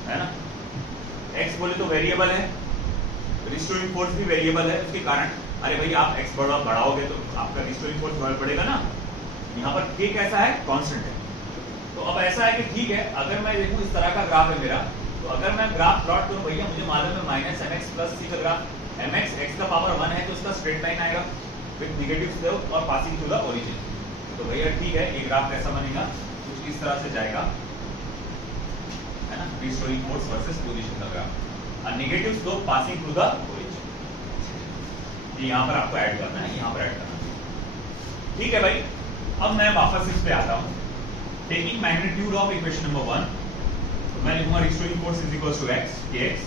है ना, x बोले तो वेरिएबल है, रीस्टोरिंग फोर्स भी वेरिएबल है, उसके कारण अरे भाई आप x बढ़ाओगे तो आपका रीस्टोरिंग फोर्स बढ़ेगा ना। यहाँ पर k कैसा है, कांस्टेंट है। तो अब ऐसा है कि ठीक है, अगर मैं देखूं इस तरह का ग्राफ है मेरा, तो अगर मैं ग्राफ प्लॉट करूं, भैया मुझे मालूम है -mx + c का ग्राफ, mx x का पावर 1 है तो इसका स्ट्रेट लाइन आएगा विद नेगेटिव स्लोप और पासिंग थ्रू द ओरिजिन। तो भैया ठीक है, ये ग्राफ कैसा बनेगा, कुछ इस तरह से जाएगा, है ना, रीस्टोरिंग फोर्स वर्सेस पोजीशन का ग्राफ, और negative slope passing through the origin. ये यहां पर आपको ऐड करना है, यहां पर ऐड करना है, ठीक है भाई। अब मैं वापस इस पे आता हूं, taking magnitude of equation number 1, तो मैं लिखूंगा restoring force is equal to x, kx,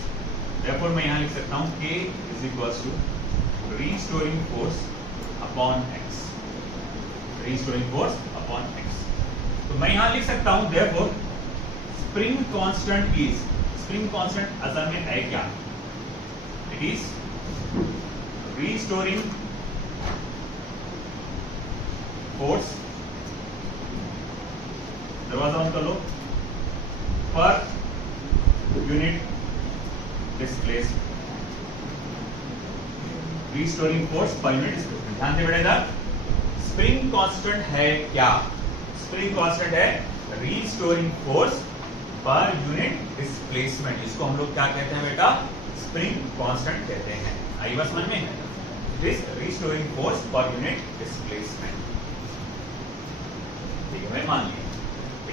therefore मैं यहां लिख सकता हूं k is equal to restoring force upon x, restoring force upon x। तो मैं यहां लिख सकता हूं therefore spring constant is, spring constant असल में है क्या, इट इज रीस्टोरिंग फोर्स, दरवाजा बंद कर लो, per unit displacement, restoring force per unit displacement. ध्यान से बेटा, स्प्रिंग कांस्टेंट है क्या, स्प्रिंग कांस्टेंट है restoring force per unit displacement. इसको हम लोग क्या कहते हैं बेटा, स्प्रिंग कांस्टेंट कहते हैं। आई बात समझ में, this restoring force per unit displacement, ठीक है, मैं मान लिया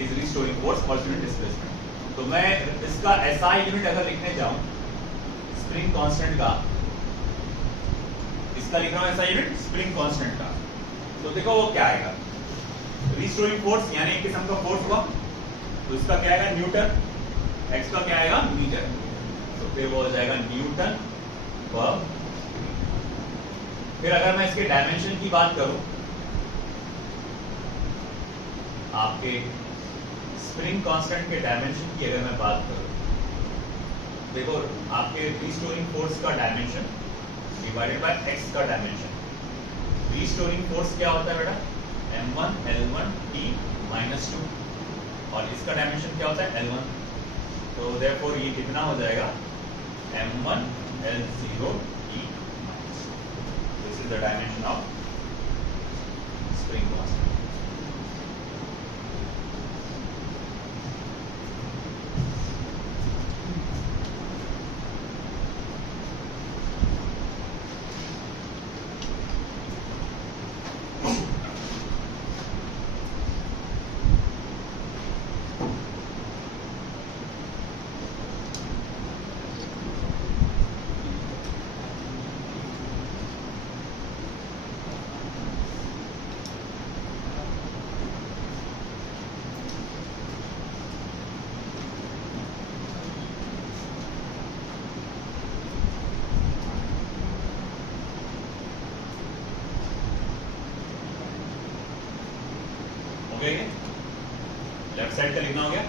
is restoring force per unit displacement. तो मैं इसका एसआई यूनिट अगर लिखने जाऊं स्प्रिंग कांस्टेंट का, इसका लिख रहा हूं एसआई यूनिट स्प्रिंग कांस्टेंट का, तो देखो वो क्या आएगा, रीस्टोरिंग फोर्स यानी एक किस्म का फोर्स हुआ, तो इसका क्या आएगा, न्यूटन, एक्स का क्या आएगा, मीटर, तो फिर वो हो जाएगा न्यूटन पर फिर अगर मैं इसके डायमेंशन की बात करूं, आपके स्प्रिंग कांस्टेंट के डायमेंशन की अगर मैं बात करूं, देखो आपके रीस्टोरिंग फोर्स का डायमेंशन डिवाइडेड बाय एक्स का डायमेंशन। रीस्टोरिंग फोर्स क्या होता है बेटा? m1 l1 t माइनस 2, और इसका डायमेंशन क्या होता है? l1। तो देयरफॉर ये कितना हो जाएगा? m1 l0 t minus 2। This is the dimension of spring constant. हो गया? लेफ्ट साइड का लिखना हो गया?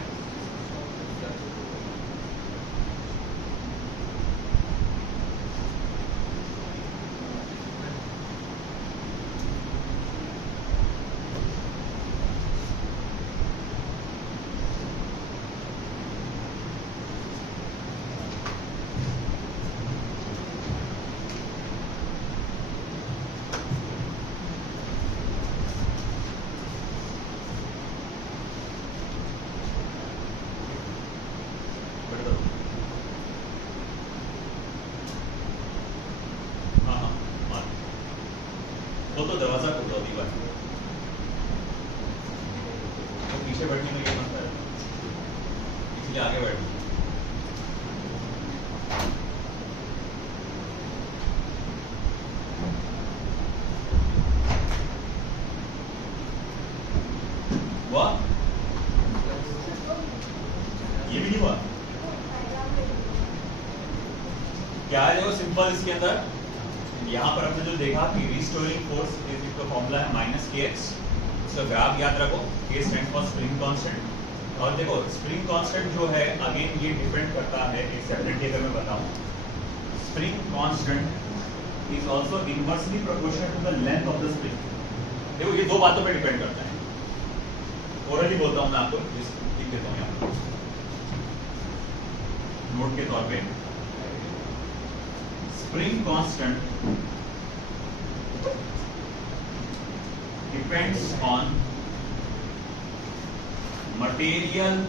तो दरवाजा खोल दो दीवार, तो पीछे बैठने में ये मसला है, इसलिए आगे बैठ। हुआ? ये भी नहीं हुआ क्या है? देखो सिंपल, इसके अंदर यहाँ पर हमने जो देखा कि रिस्टोरिंग फोर्स का फॉर्मूला है -kx, उसका ग्राफ याद रखो, k stands for spring constant. और देखो स्प्रिंग कांस्टेंट जो है अगेन ये डिपेंड करता है, एक सेपरेटली अगर मैं बताऊं, spring constant is also inversely proportional to the length of the spring. देखो ये दो बातों पे डिपेंड करता है। ओरली बोलता हूं मैं आपको, लिख देता हूं यहाँ नोट के तौर पे। Spring constant depends on material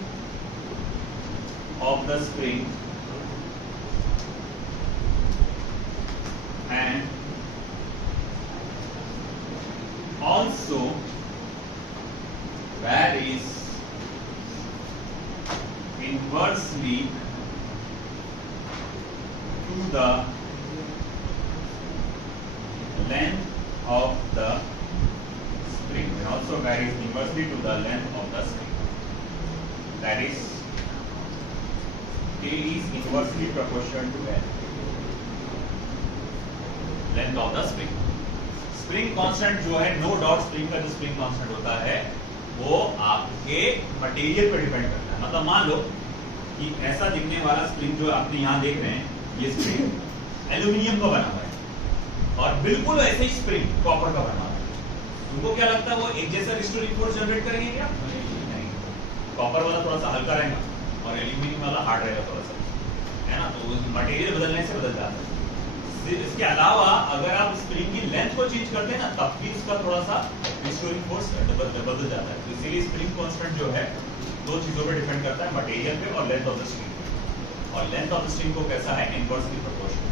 of the spring and also varies inversely to the length of the spring, and also varies inversely to the length of the spring. That is, K is inversely proportional to length of the spring. Spring constant जो है, no doubt spring का जो spring constant होता है वो आपके material पर depend करता है। मतलब मान लो कि ऐसा दिखने वाला स्प्रिंग जो आपने यहाँ देख रहे हैं, ये स्प्रिंग एल्यूमिनियम का बना हुआ है, और बिल्कुल ऐसे ही स्प्रिंग कॉपर का बना है। तुमको क्या लगता है वो एक जैसा रिस्टोरिंग फोर्स जनरेट करेंगे क्या? नहीं। कॉपर वाला थोड़ा सा हल्का रहेगा और एल्यूमिनियम वाला हार्ड रहेगा थोड़ा सा, है ना? तो मटेरियल बदलने से बदल जाता है। इसके अलावा अगर आप स्प्रिंग की लेंथ को चेंज करते हैं ना, तब भी उसका थोड़ा सा रिस्टोरिंग फोर्स बदल जाता है। तो इसीलिए स्प्रिंग कांस्टेंट जो है दो चीजों पर डिपेंड करता है, मटेरियल पे और लेंथ ऑफ द स्प्रिंग। और लेंथ ऑफ द स्प्रिंग को कैसा है? Inversely proportional.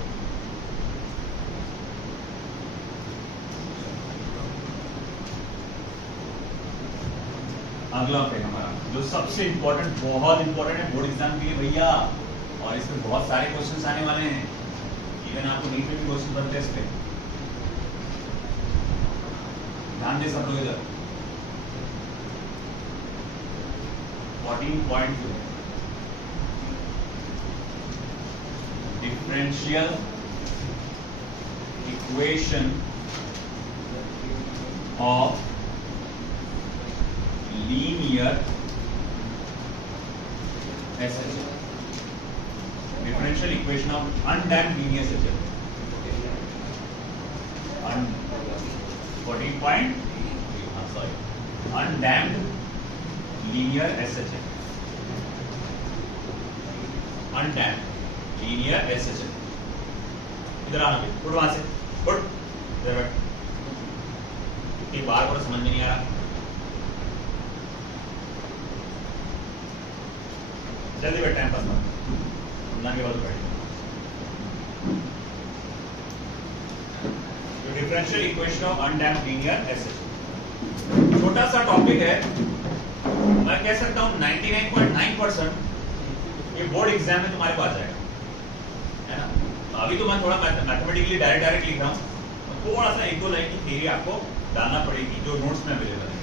अगला है हमारा जो सबसे इंपॉर्टेंट, बहुत इंपॉर्टेंट है बोर्ड एग्जाम के लिए भैया, और इसमें बहुत सारे क्वेश्चंस आने वाले हैं। इवन आपको नीट में भी क्वेश्चन बनते हैं इस पे, ध्यान दे सब लोग इधर। 14.2 differential equation of linear SHF. Differential equation of undamped linear SHF. 14.3. Sorry. Undamped linear SHF. Undamped linear SHF. इधर आना भाई, उठ वहां से, उठ इधर बैठ। एक बार को समझ में नहीं आ रहा। जल्दी बैठ, टाइम पास मत, सुनना के बाद बैठ। Differential equation of undamped linear SHF छोटा सा टॉपिक है। मैं कह सकता हूं 99.9% ये बोर्ड एग्जाम में तुम्हारे पास जाएगा, है ना। अभी तो मैं थोड़ा मैथमेटिकली डायरेक्ट लिख रहा हूँ, थोड़ा सा एक दो लाइन की थ्योरी आपको डालना पड़ेगी जो नोट्स में अवेलेबल है।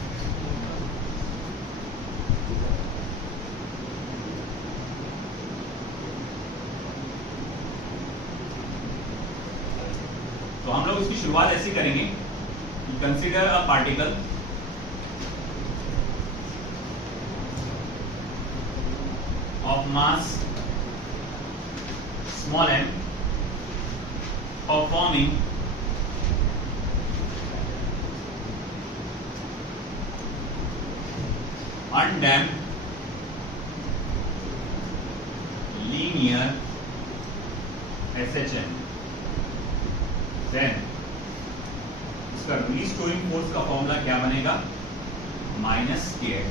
तो हम लोग इसकी शुरुआत ऐसी करेंगे, consider a particle of mass small m performing undamped linear SHM, then इसका रीस्टोरिंग फोर्स का फॉर्मूला क्या बनेगा? Minus kx।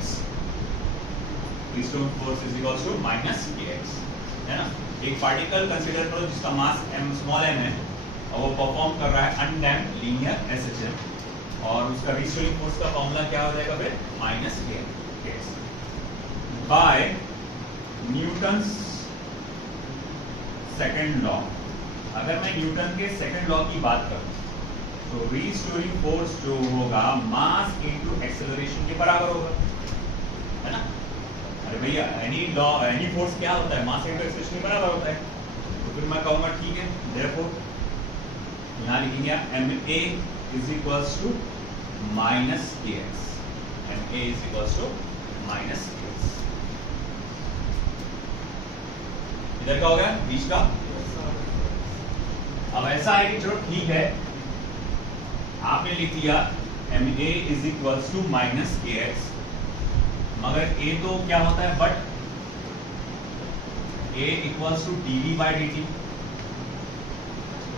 Restoring force is equal to minus kx, है ना। एक पार्टिकल कंसीडर करो जिसका मास m स्मॉल m है और वो परफॉर्म कर रहा है अनडैम्प्ड लीनियर SHM, और उसका रीस्टोरिंग फोर्स का फॉर्मूला क्या हो जाएगा फिर? Minus kx। By Newton's second law, अगर मैं न्यूटन के सेकंड लॉ की बात करूं तो रीस्टोरिंग फोर्स जो होगा मास इनटू एक्सेलरेशन के बराबर होगा, है ना। अरे भैया एनी लॉ एनी फोर्स क्या होता है? मास इनटू एक्सेलरेशन के बराबर होता है। तो फिर मैं कहूंगा ठीक है, देयरफॉर यहां लिखेंगे आप ma is equals to minus kx। ma is equals to minus kx। इधर क्या हो गया बीच का? अब ऐसा है कि चलो ठीक है, आपने लिख लिया ma is equals to minus kx, मगर a तो क्या होता है but a equals to dv by dt।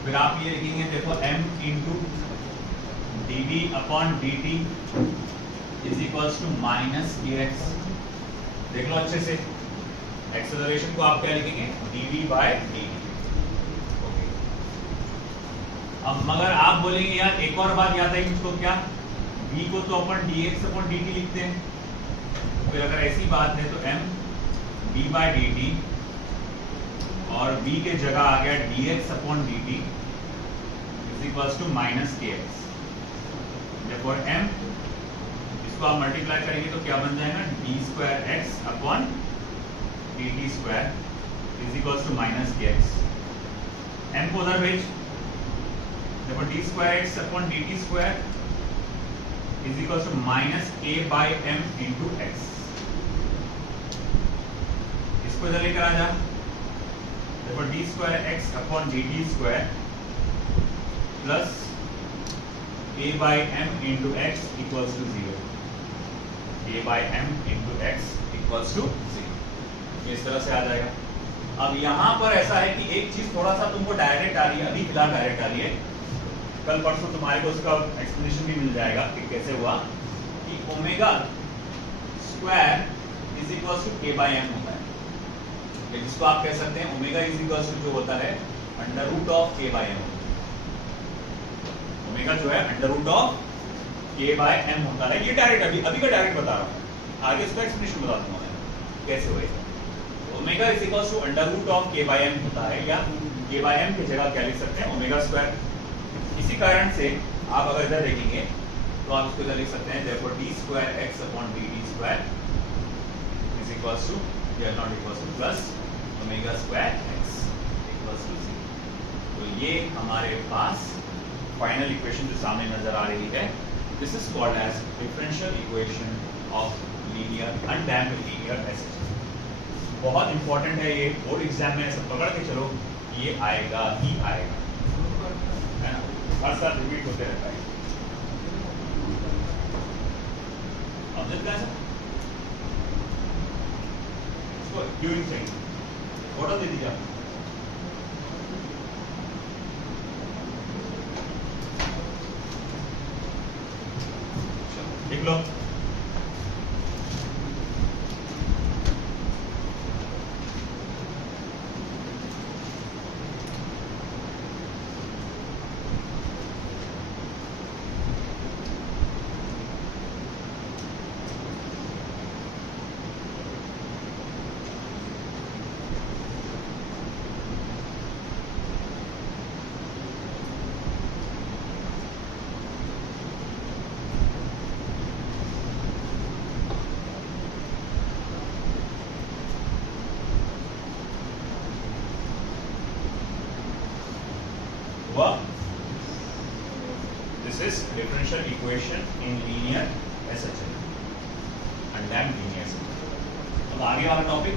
फिर आप ये लिखेंगे देखो m into dv upon dt is equals to minus kx। देख लो अच्छे से, एक्सेलरेशन को आप क्या लिखेंगे? dv by dt। अब मगर आप बोलेंगे यार एक और बात याद है मुझको, क्या v को तो अपन dx अपॉन dt लिखते हैं, फिर अगर ऐसी बात है तो m d बाई dt और v के जगह आ गया dx upon dt is equals to minus kx। therefore m इसको आप मल्टीप्लाई करेंगे तो क्या बन जाएगा? d square x upon dt square is equals to minus kx। m को उधर भेज, therefore d square x upon dt square is equals to minus a by m into x। इसको इधर लेकर आ जा, therefore d square x upon dt square plus a by m into x equals to 0। a by m into x equals to 0। इस तरह से आ जाएगा। अब यहाँ पर ऐसा है कि एक चीज थोड़ा सा तुमको डायरेक्ट आ रही है, अभी फिलहाल डायरेक्ट आ रही है, कल परसों तुम्हारे को उसका एक्सप्लेनेशन भी मिल जाएगा कि कैसे हुआ, कि omega square is equals to k by m होता है, जिसको आप कह सकते हैं ओमेगा इज इक्वल्स टू जो होता है under root of k by m। Omega जो है under root of k by m होता है। ये डायरेक्ट अभी का डायरेक्ट बता रहा हूँ, आगे उसका एक्सप्लेनेशन बता दूंगा मैं कैसे होएगा। Omega is equals to under root of k by m होता है, या k बाय m की जगह क्या लिख सकते हैं? Omega square. इसी कारण से आप अगर इधर देखेंगे तो आप इसको इधर लिख सकते हैं therefore d square x upon dt square is equals to या not equals to plus omega square x equals to 0। तो ये हमारे पास फाइनल इक्वेशन जो सामने नजर आ रही है this is called as differential equation of linear undamped linear SHF. बहुत इंपॉर्टेंट है ये, बोर्ड एग्जाम में ऐसा पकड़ के चलो, ये आएगा ही आएगा, है ना, हर साल रिपीट होते रहता है। अब जितना है इसको ड्यूरिंग थिंग फोटो दे दीजिए आप। लिख लो। This is differential equation in linear SHL, undamped linear SHL। अब आगे वाला topic,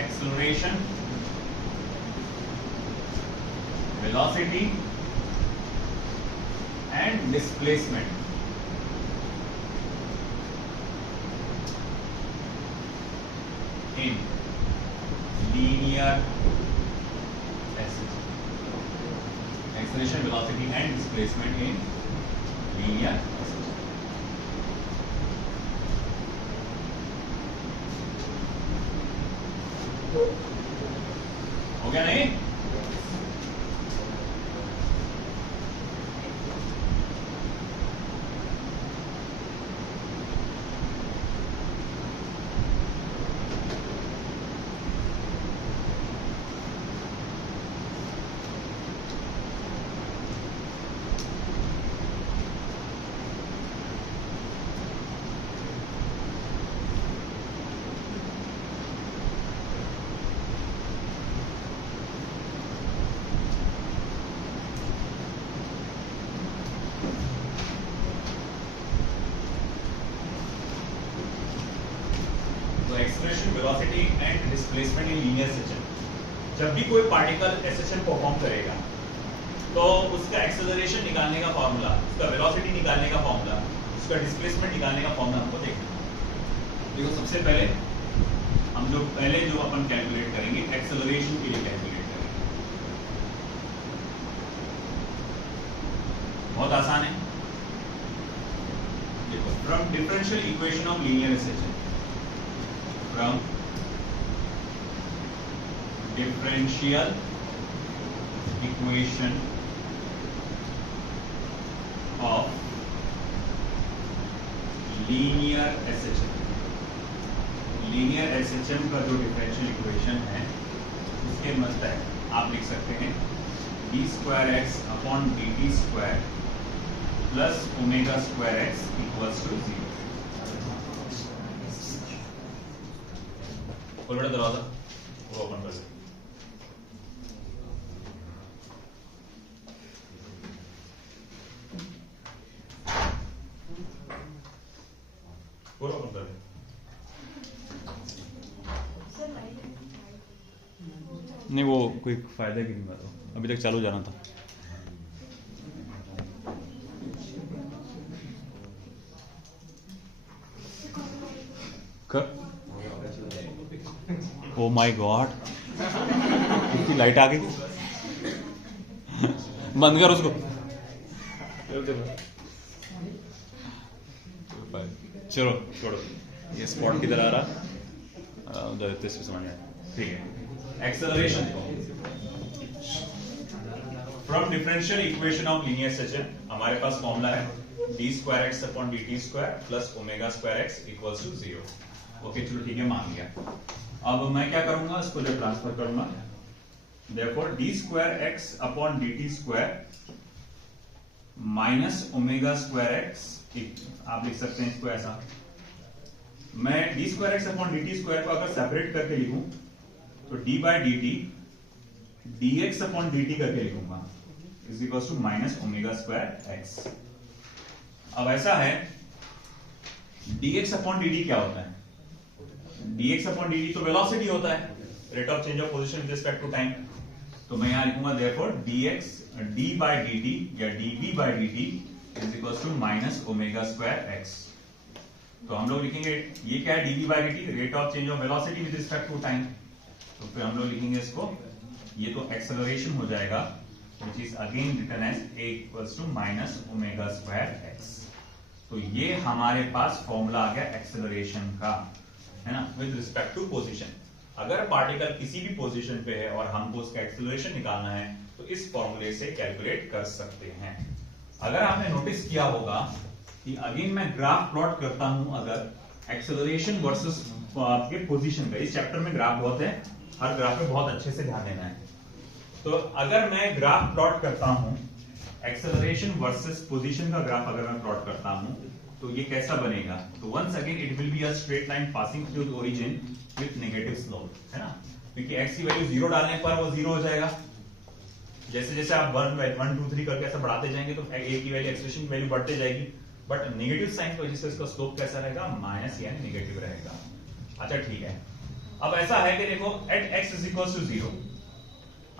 acceleration, velocity and displacement in linear SHL। Acceleration, velocity and displacement in linear SHL। हो गया नहीं? Acceleration, velocity and displacement in linear SHL. जब भी कोई particle SHL perform करेगा तो उसका एक्सेलरेशन निकालने का फॉर्मूला, उसका वेलोसिटी निकालने का फॉर्मूला, उसका डिस्प्लेसमेंट निकालने का फॉर्मूला हमको देखना। देखो सबसे पहले हम लोग जो अपन कैलकुलेट करेंगे एक्सेलरेशन के लिए कैलकुलेट करेंगे। बहुत आसान है। देखो from differential equation of linear SHL, from differential equation of linear SHM। linear SHM का जो डिफरेंशियल इक्वेशन है उसके मतलब आप लिख सकते हैं d²x upon dt² plus ω² x equals to 0। खोल बेटा दरवाजा, वो ओपन कर दे। ओपन कर दे। नहीं वो कोई फायदा की नहीं बात, अभी तक चालू जाना था। ओ माय गॉड, इसकी लाइट आ गई। बंद कर उसको। चलो छोड़ो, ये स्पॉट किधर आ रहा, उधर इसको समझ में। ठीक है, acceleration from differential equation of linear SHL हमारे पास फॉर्मूला है d²x upon dt² plus ω² x equals to 0। Okay चलो ठीक है, मान लिया। अब मैं क्या करूंगा, इसको जब ट्रांसफर करूंगा, therefore d²x upon dt² minus ω² x, आप लिख सकते हैं इसको ऐसा। मैं d²x अपॉन dt² को अगर सेपरेट करके लिखूं तो d by d t dx upon dt करके लिखूंगा is equal to minus omega square x. अब ऐसा है dx अपॉन dt क्या होता है? dx अपॉन dt तो वेलोसिटी होता है, rate of change of position with respect to time. तो मैं यहां लिखूंगा therefore dx d by dt या dv by dt is equal to minus omega square x. तो हम लोग लिखेंगे ये क्या है, dv by dt rate of change of velocity with respect to time. तो फिर हम लोग लिखेंगे इसको, ये तो एक्सेलरेशन हो जाएगा which is again written as a equals to minus omega square x। तो ये हमारे पास फॉर्मूला आ गया एक्सेलरेशन का, है ना, विद रिस्पेक्ट टू पोजीशन। अगर पार्टिकल किसी भी पोजीशन पे है और हमको उसका एक्सेलरेशन निकालना है तो इस फॉर्मूले से कैलकुलेट कर सकते हैं। अगर आपने नोटिस किया होगा कि अगेन मैं ग्राफ प्लॉट करता हूं, अगर एक्सेलरेशन वर्सेस आपके पोजीशन का, इस चैप्टर में ग्राफ बहुत है, हर ग्राफ पे बहुत अच्छे से ध्यान देना है। तो अगर मैं ग्राफ प्लॉट करता हूं, एक्सेलरेशन वर्सेस पोजीशन का ग्राफ अगर मैं प्लॉट करता हूं तो ये कैसा बनेगा? तो once again it will be a straight line passing through the origin with negative slope, है ना, क्योंकि x की वैल्यू 0 डालने पर वो 0 हो जाएगा। जैसे जैसे आप 1 2 3 करके ऐसा बढ़ाते जाएंगे तो a की वैल्यू, एक्सेलरेशन की वैल्यू बढ़ते जाएगी, बट नेगेटिव साइन की वजह से इसका स्लोप कैसा रहेगा? माइनस यानी नेगेटिव रहेगा। अच्छा ठीक है, अब ऐसा है कि देखो at x is equal to 0,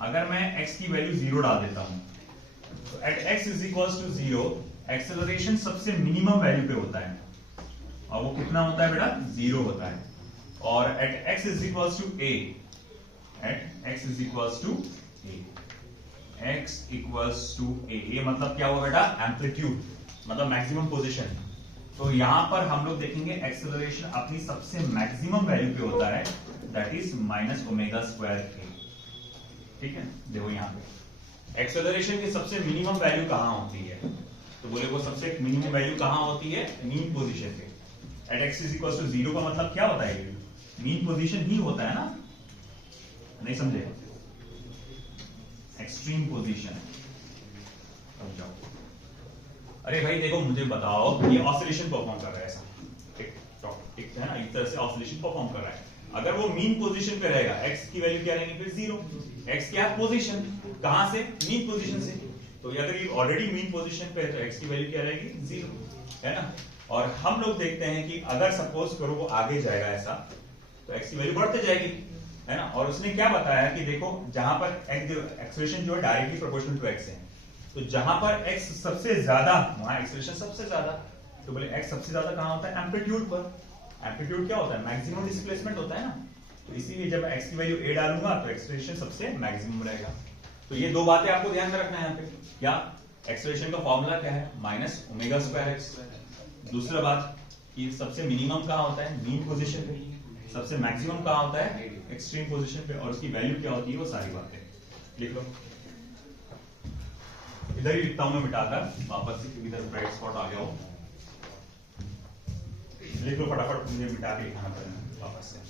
अगर मैं x की वैल्यू 0 डाल देता हूं तो at x is equal to 0 acceleration सबसे मिनिमम वैल्यू पे होता है, और वो कितना होता है बेटा? 0 होता है। और at x is equal to a, at x is equal to a, x equals to a, ये मतलब क्या हुआ बेटा? एम्पलीट्यूड, मतलब मैक्सिमम पोजीशन। तो यहां पर हम लोग देखेंगे एक्सेलरेशन अपनी सबसे मैक्सिमम वैल्यू पे होता है, that is minus omega square a। ठीक है, देखो यहाँ पे एक्सेलरेशन की सबसे मिनिमम वैल्यू कहां होती है? तो बोले वो सबसे मिनिमम वैल्यू कहां होती है? मीन पोजीशन पे। At x is equal to 0 का मतलब क्या होता है? मीन पोजीशन ही होता है ना, नहीं समझे? Extreme position. समझाओ। अरे भाई देखो, मुझे बताओ, ये ऑसिलेशन परफॉर्म कर रहा है, ऐसा एक है ना, एक तरह से ऑसिलेशन परफॉर्म कर रहा है। अगर वो मीन पोजीशन पे रहेगा, x की वैल्यू क्या रहेगी? फिर 0। x क्या है? पोजीशन। कहां से? मीन पोजीशन से। तो अगर ये ऑलरेडी मीन पोजीशन पे है तो x की वैल्यू क्या रहेगी? 0, है ना। और हम लोग देखते हैं कि अगर सपोज करो वो आगे जाएगा ऐसा, तो x की वैल्यू बढ़ते जाएगी, है ना। और उसने क्या बताया कि देखो जहां पर एक्सेलरेशन जो है डायरेक्टली प्रोपोर्शनल टू x है, तो जहां पर x सबसे ज्यादा वहां एक्सेलरेशन सबसे ज्यादा। तो बोले x सबसे ज्यादा कहां होता है? एम्पलीट्यूड पर। एम्पलीट्यूड क्या होता है? मैक्सिमम डिस्प्लेसमेंट होता है ना। तो इसीलिए जब मैं x की वैल्यू a डालूंगा तो एक्सेलरेशन सबसे मैक्सिमम रहेगा। तो ये दो बातें आपको ध्यान में रखना है यहाँ पे। क्या? एक्सेलरेशन का फॉर्मूला क्या है? Minus omega square x. दूसरा बात कि सबसे मिनिमम कहां होता है? मीन पोजीशन पे। सबसे मैक्सिमम कहां होता है? एक्सट्रीम पोजीशन पे। और उसकी वैल्यू क्या होती है? वो सारी बातें लिख लो। इधर ही लिखता हूं मैं मिटाकर, वापस से इधर ब्राइट स्पॉट आ गया हो। लिख लो फटाफट, मुझे मिटा के लिखाना पड़ेगा वापस से।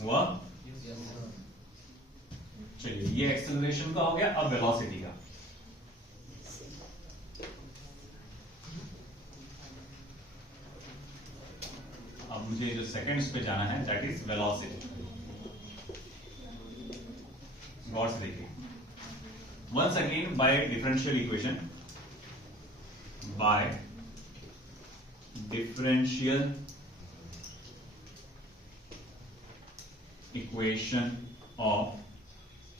हुआ? चलिए, ये एक्सेलरेशन का हो गया। अब वेलोसिटी का। अब मुझे जो सेकंड्स पे जाना है दैट इज वेलोसिटी। गौर से देखिए, once again by differential equation, by differential equation of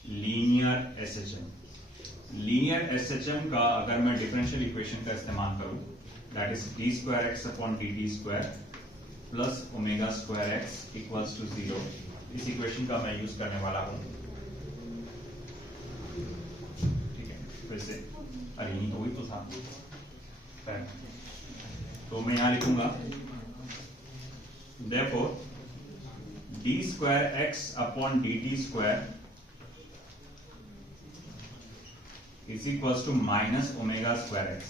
linear SHM. Linear SHM का अगर मैं डिफरेंशियल इक्वेशन का इस्तेमाल करूं, that is d square x upon d t square plus omega square x equals to 0। इस इक्वेशन का मैं use करने वाला हूं। ठीक है, फिर से अरे यही तो वही तो था। तो मैं यहां लिखूंगा therefore d square x upon dt square is equals to minus omega square x।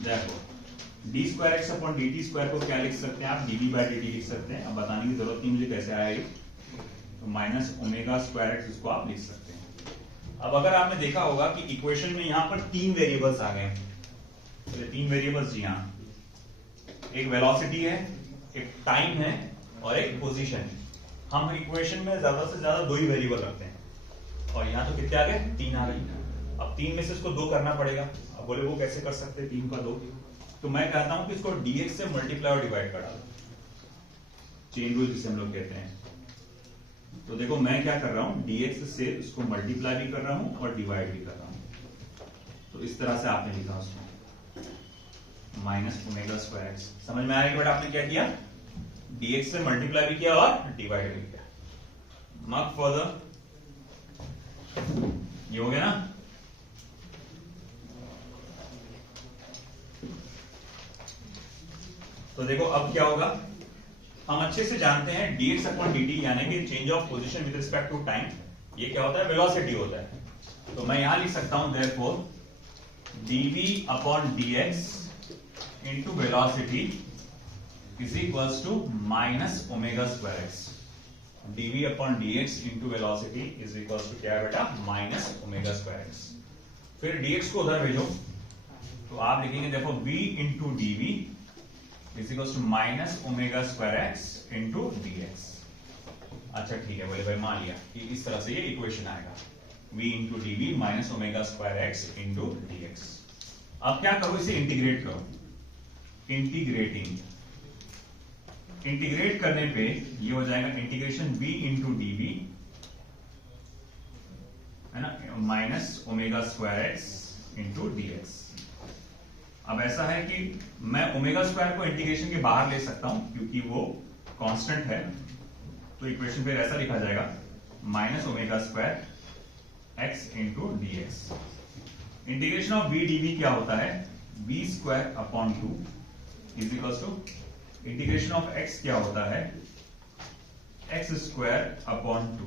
therefore d square x upon dt square को क्या लिख सकते हैं आप, dv by dt लिख सकते हैं। अब बताने की जरूरत नहीं मुझे कैसे आएगी, तो माइनस ओमेगा स्क्वायर एक्स इसको आप लिख सकते हैं। अब अगर आपने देखा होगा कि इक्वेशन में यहां पर 3 वेरिएबल्स आ गए, तो 3 वेरिएबल्स जी हाँ, एक वेलोसिटी है, एक टाइम है और एक पोजीशन है। हम इक्वेशन में ज्यादा से ज्यादा 2 ही वेरिएबल रखते हैं और यहां तो कितने आ गए, 3 आ गए। अब 3 में से इसको 2 करना पड़ेगा। अब बोले वो कैसे कर सकते हैं 3 का 2, तो मैं कहता हूं कि इसको dx से मल्टीप्लाई और डिवाइड कर डालो, चेन रूल जिसे हम लोग कहते हैं। तो देखो मैं क्या कर रहा हूं, dx से इसको मल्टीप्लाई भी कर रहा हूं और डिवाइड भी कर रहा हूं। तो इस तरह से आपने लिखा उसमें माइनस ओमेगा स्क्वायर एक्स। समझ में आएगा बेटा आपने क्या किया, dx से मल्टीप्लाई भी किया और डिवाइड भी किया। मार्क फर्दर, ये हो गया ना। तो देखो अब क्या होगा, हम अच्छे से जानते हैं dx अपॉन dt यानी कि change of position with respect to time, ये क्या होता है, वेलोसिटी होता है। तो मैं यहां लिख सकता हूं therefore dv upon dx into velocity is equals to minus omega square x. dv upon dx into velocity is equals to क्या है बेटा, माइनस ओमेगा स्क्वायर एक्स। फिर dx को उधर भेजो, तो आप लिखेंगे देखो v into dv is equals to minus omega square x into dx। अच्छा ठीक है, बोले भाई मान लिया कि इस तरह से ये इक्वेशन आएगा, v into dv minus omega square x into dx। अब क्या करो, इसे इंटीग्रेट करो। इंटीग्रेट करने पे ये हो जाएगा इंटीग्रेशन v इंटू dv है ना, minus omega square x into dx। अब ऐसा है कि मैं ओमेगा स्क्वायर को इंटीग्रेशन के बाहर ले सकता हूं क्योंकि वो कांस्टेंट है, तो इक्वेशन फिर ऐसा लिखा जाएगा minus omega square x into dx। Integration of v dv क्या होता है, v square upon 2 is equal to integration of x क्या होता है, x स्क्वायर अपॉन 2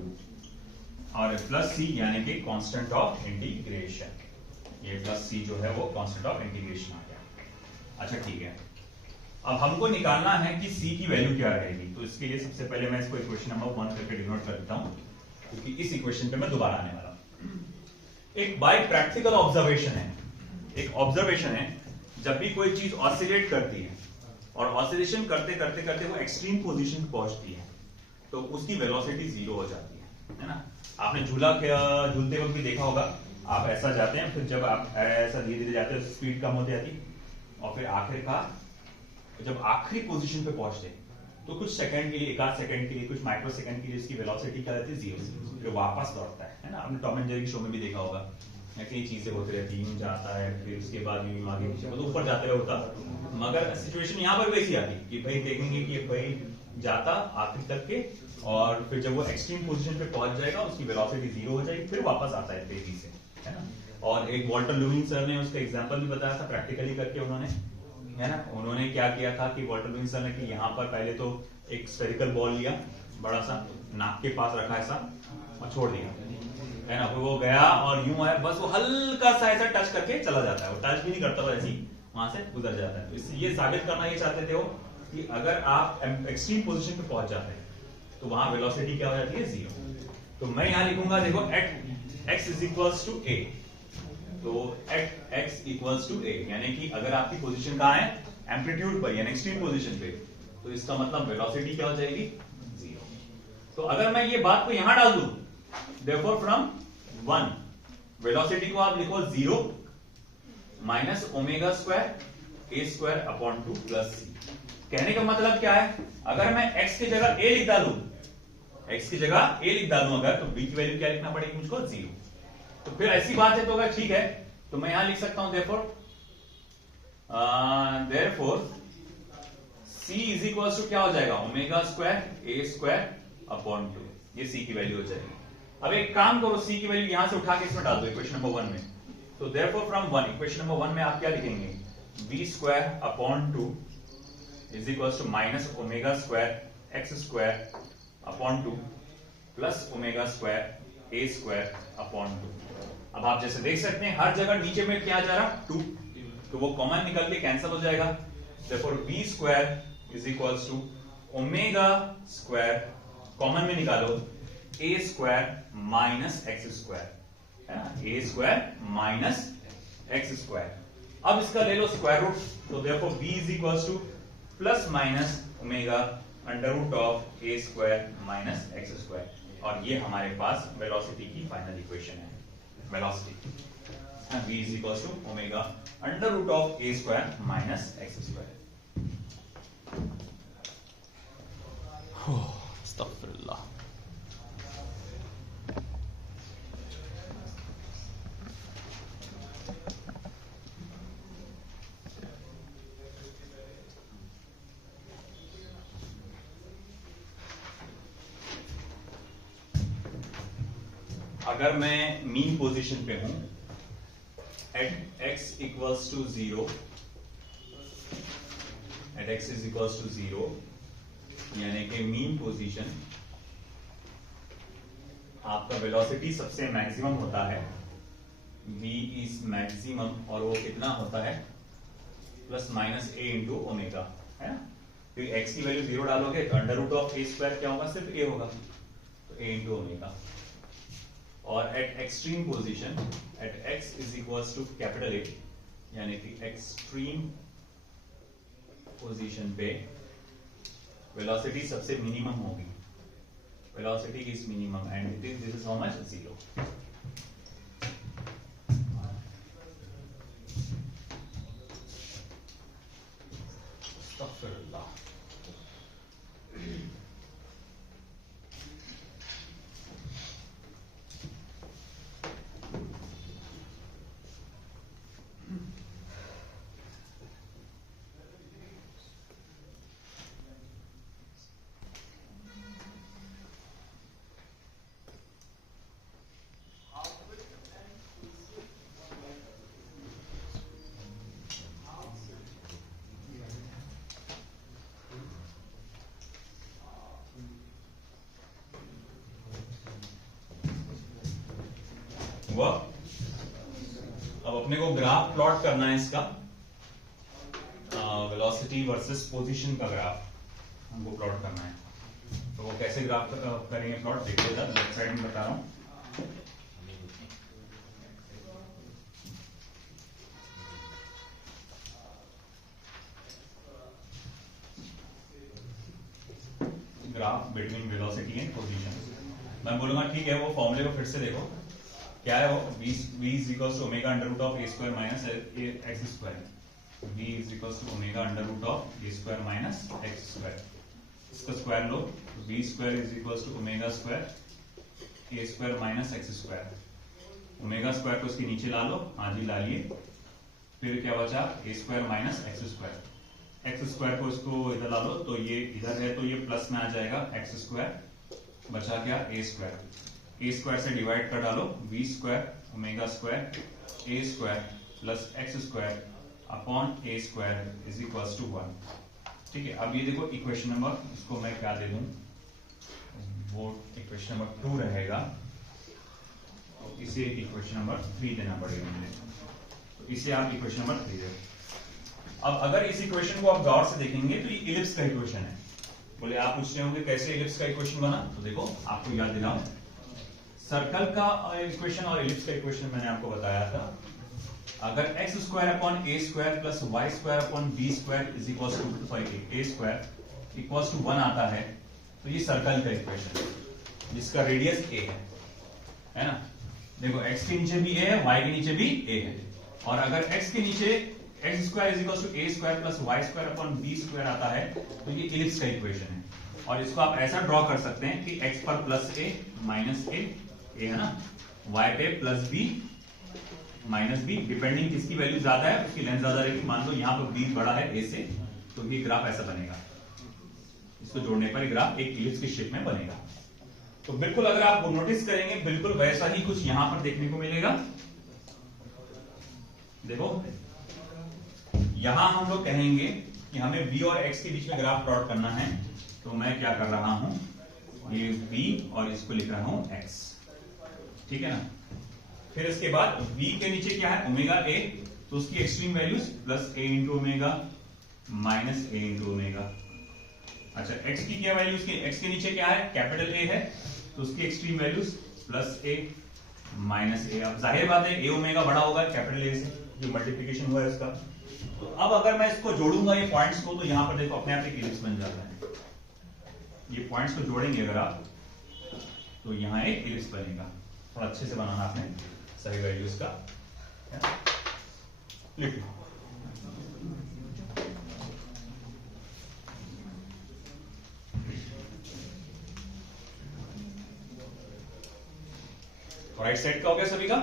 और प्लस c यानी कि कांस्टेंट ऑफ इंटीग्रेशन। ये प्लस c जो है वो कांस्टेंट ऑफ इंटीग्रेशन आ गया। अच्छा ठीक है, अब हमको निकालना है कि c की वैल्यू क्या रहेगी। तो इसके लिए सबसे पहले मैं इसको इक्वेशन नंबर 1 करके डिनोट कर देता हूं, क्योंकि इस इक्वेशन पे मैं दोबारा आने वाला हूं। एक बाय प्रैक्टिकल ऑब्जर्वेशन है, एक ऑब्जर्वेशन है, जब भी कोई चीज ऑसिलेट करती है और ऑसिलेशन करते करते करते वो एक्सट्रीम पोजीशन पे पहुंचती है, तो उसकी वेलोसिटी 0 हो जाती है ना। आपने झूला झूलते वक्त भी देखा होगा, आप ऐसा जाते हैं, फिर जब आप ऐसा धीरे धीरे जाते हैं स्पीड कम होती जाती, और फिर आखिरकार जब आखिरी पोजीशन पे पहुंचते तो कुछ सेकंड के लिए, एक आध सेकंड के लिए, कुछ माइक्रो सेकंड के लिए इसकी वेलोसिटी क्या रहती है, 0 फिर वापस लौटता है ना। आपने टॉम एंड जेरी शो में भी देखा होगा, ऐसी चीजें होती रहती है, जाता है फिर उसके बाद यूं आगे पीछे मतलब ऊपर जाते हुए होता। मगर सिचुएशन यहाँ पर वैसी आती कि भाई देखेंगे कि भाई जाता आखिर तक के, और फिर जब वो एक्सट्रीम पोजीशन पे पहुंच जाएगा उसकी वेलोसिटी 0 हो जाएगी, फिर वापस आता है तेजी से, है ना। और एक वॉल्टर लुईन सर ने उसका एग्जांपल भी बताया था प्रैक्टिकली करके उन्होंने, है ना। उन्होंने क्या किया था कि वॉल्टर लुईन सर ने कि यहाँ पर पहले तो एक स्फेरिकल बॉल लिया, बड़ा सा नाक के पास रखा ऐसा और छोड़ दिया, है ना। वो गया और यूं है, बस वो हल्का सा ऐसा टच करके चला जाता है, वो टच भी नहीं करता, वैसे ही वहां से गुजर जाता है। तो इससे ये साबित करना ये चाहते थे वो कि अगर आप एक्सट्रीम पोजीशन पे पहुंच जाते हैं तो वहां वेलोसिटी क्या हो जाती है, 0। तो मैं यहां लिखूंगा देखो at x is equals to a, तो at x equals to a यानी कि अगर आपकी पोजीशन कहां है, एम्पलीट्यूड पर यानी एक्सट्रीम पोजीशन पे, तो इसका मतलब वेलोसिटी क्या हो जाएगी, 0। तो अगर मैं ये बात को यहां डाल दूं, therefore from 1 वेलोसिटी को आप लिखो 0 minus omega square a square upon 2 plus c। कहने का मतलब क्या है, अगर मैं x की जगह a लिख डालूं, x की जगह a लिख डालूं अगर, तो b की वैल्यू क्या लिखना पड़ेगी मुझको, 0। तो फिर ऐसी बात है, तो अगर ठीक है तो मैं यहां लिख सकता हूं therefore c is equal to क्या हो जाएगा, omega square a square upon 2, ये c की वैल्यू हो जाएगी। अब एक काम करो, c की वैल्यू यहां से उठा के इसमें डाल दो इक्वेशन नंबर 1 में। तो देयरफॉर फ्रॉम 1 इक्वेशन नंबर 1 में आप क्या लिखेंगे, b square upon 2 is equal to minus omega square x square upon 2 plus omega square a square upon 2। अब आप जैसे देख सकते हैं हर जगह नीचे में क्या जा रहा 2, तो वो कॉमन निकल के कैंसिल हो जाएगा। Therefore b square is equal to omega square, common में निकालो a square minus x square, है ना, a square minus x square. अब इसका ले लो स्क्वायर रूट, तो देखो b is equal to plus minus omega under root of a square minus x square, और ये हमारे पास वेलोसिटी की फाइनल इक्वेशन है। Velocity v is equal to omega under root of a square minus x square. अस्तगफिरुल्लाह। अगर मैं mean position पे हूं at x equals to 0, at x is equals to 0, यानी कि मीन पोजीशन आपका वेलोसिटी सबसे मैक्सिमम होता है, v इज मैक्सिमम, और वो कितना होता है plus minus a into omega, है ना, क्योंकि x की वैल्यू 0 डालोगे तो under root of a square क्या होगा, सिर्फ a होगा, तो a इंटू ओमेगा। और at extreme position at x is equals to capital A, यानी कि एक्सट्रीम पोजीशन पे वेलोसिटी सबसे मिनिमम होगी, velocity is minimum and this is how much, 0। अस्तगफिरुल्लाह। हुआ। अब अपने को ग्राफ प्लॉट करना है इसका, वेलोसिटी वर्सेस पोजीशन का ग्राफ हमको प्लॉट करना है। तो वो कैसे ग्राफ करेंगे प्लॉट, देखिएगा लेफ्ट साइड में बता रहा हूं। Graph between velocity and position. मैं बोलूंगा ठीक है, वो फॉर्मूले को फिर से देखो, क्या है वो, v is equals to omega under root of a square minus x square. v is equals to omega under root of a square minus x square, इसका स्क्वायर लो, v square is equals to omega square a square minus x square. Omega square को इसके नीचे ला लो, हाँ जी ला लिए, फिर क्या बचा a square minus x square. X square को इसको इधर ला लो, तो ये इधर है तो ये प्लस में आ जाएगा एक्स स्क्वायर, बचा क्या ए स्क्वायर, ए स्क्वायर से डिवाइड कर डालो, v square omega square a square plus x square upon a square is equals to 1। ठीक है, अब ये देखो इक्वेशन नंबर, इसको मैं क्या दे दूं, वो इक्वेशन नंबर 2 रहेगा, तो इसे इक्वेशन नंबर 3 देना पड़ेगा मुझे, तो इसे आप इक्वेशन नंबर 3 दे। अब अगर इस इक्वेशन को आप गौर से देखेंगे तो ये इलिप्स का इक्वेशन है। बोले आप पूछ रहे होंगे कैसे इलिप्स का इक्वेशन बना, तो देखो आपको याद दिलाऊं, सर्कल का इक्वेशन और इलिप्स का इक्वेशन मैंने आपको बताया था। अगर x square upon a square plus y square upon b square is equals to sorry a square equals to 1 आता है, तो ये सर्कल का इक्वेशन है जिसका रेडियस ए है ना। देखो एक्स के नीचे भी ए है, वाई के नीचे भी ए है, और अगर एक्स के नीचे x square is equals to a square plus y square upon b square आता है, तो ये इलिप्स का इक्वेशन है। और इसको आप ऐसा ड्रॉ कर सकते हैं कि एक्स पर प्लस ए माइनस ए है ना, y पे plus b minus b, depending किसकी वैल्यू ज्यादा है उसकी लेंथ ज्यादा रहेगी। मान लो यहाँ पर b बड़ा है a से, तो ये ग्राफ ऐसा बनेगा। इसको जोड़ने पर ग्राफ एक इलिप्स की शेप में बनेगा। तो बिल्कुल अगर आप नोटिस करेंगे बिल्कुल वैसा ही कुछ यहां पर देखने को मिलेगा। देखो यहां हम लोग कहेंगे कि हमें v और x के बीच में ग्राफ प्लॉट करना है, तो मैं क्या कर रहा हूं, ये v और इसको लिख रहा हूं x, ठीक है ना। फिर इसके बाद v के नीचे क्या है, ओमेगा a, तो उसकी extreme values plus a into omega minus a into omega. अच्छा x की क्या वैल्यू, x के नीचे क्या है, कैपिटल A है, तो उसकी extreme values plus a minus a। अब जाहिर बात है a ओमेगा बड़ा होगा कैपिटल A से, जो मल्टीप्लिकेशन हुआ है इसका। तो अब अगर मैं इसको जोड़ूंगा ये पॉइंट्स को, तो यहां पर देखो अपने आप एक इलिप्स बन जाता है। ये पॉइंट्स को जोड़ेंगे अगर आप, तो यहां एक इलिप्स बनेगा। थोड़ा अच्छे से बनाना आपने सही वैल्यूज का, लिख लो। राइट साइड का हो गया सभी का।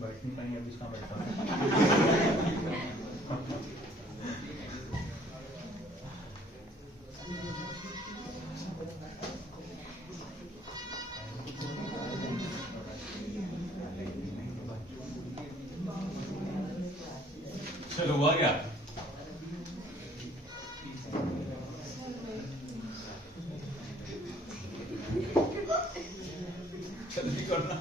बैठ नहीं पाएंगे अभी, कहाँ बैठा चलो हुआ क्या, जल्दी करना।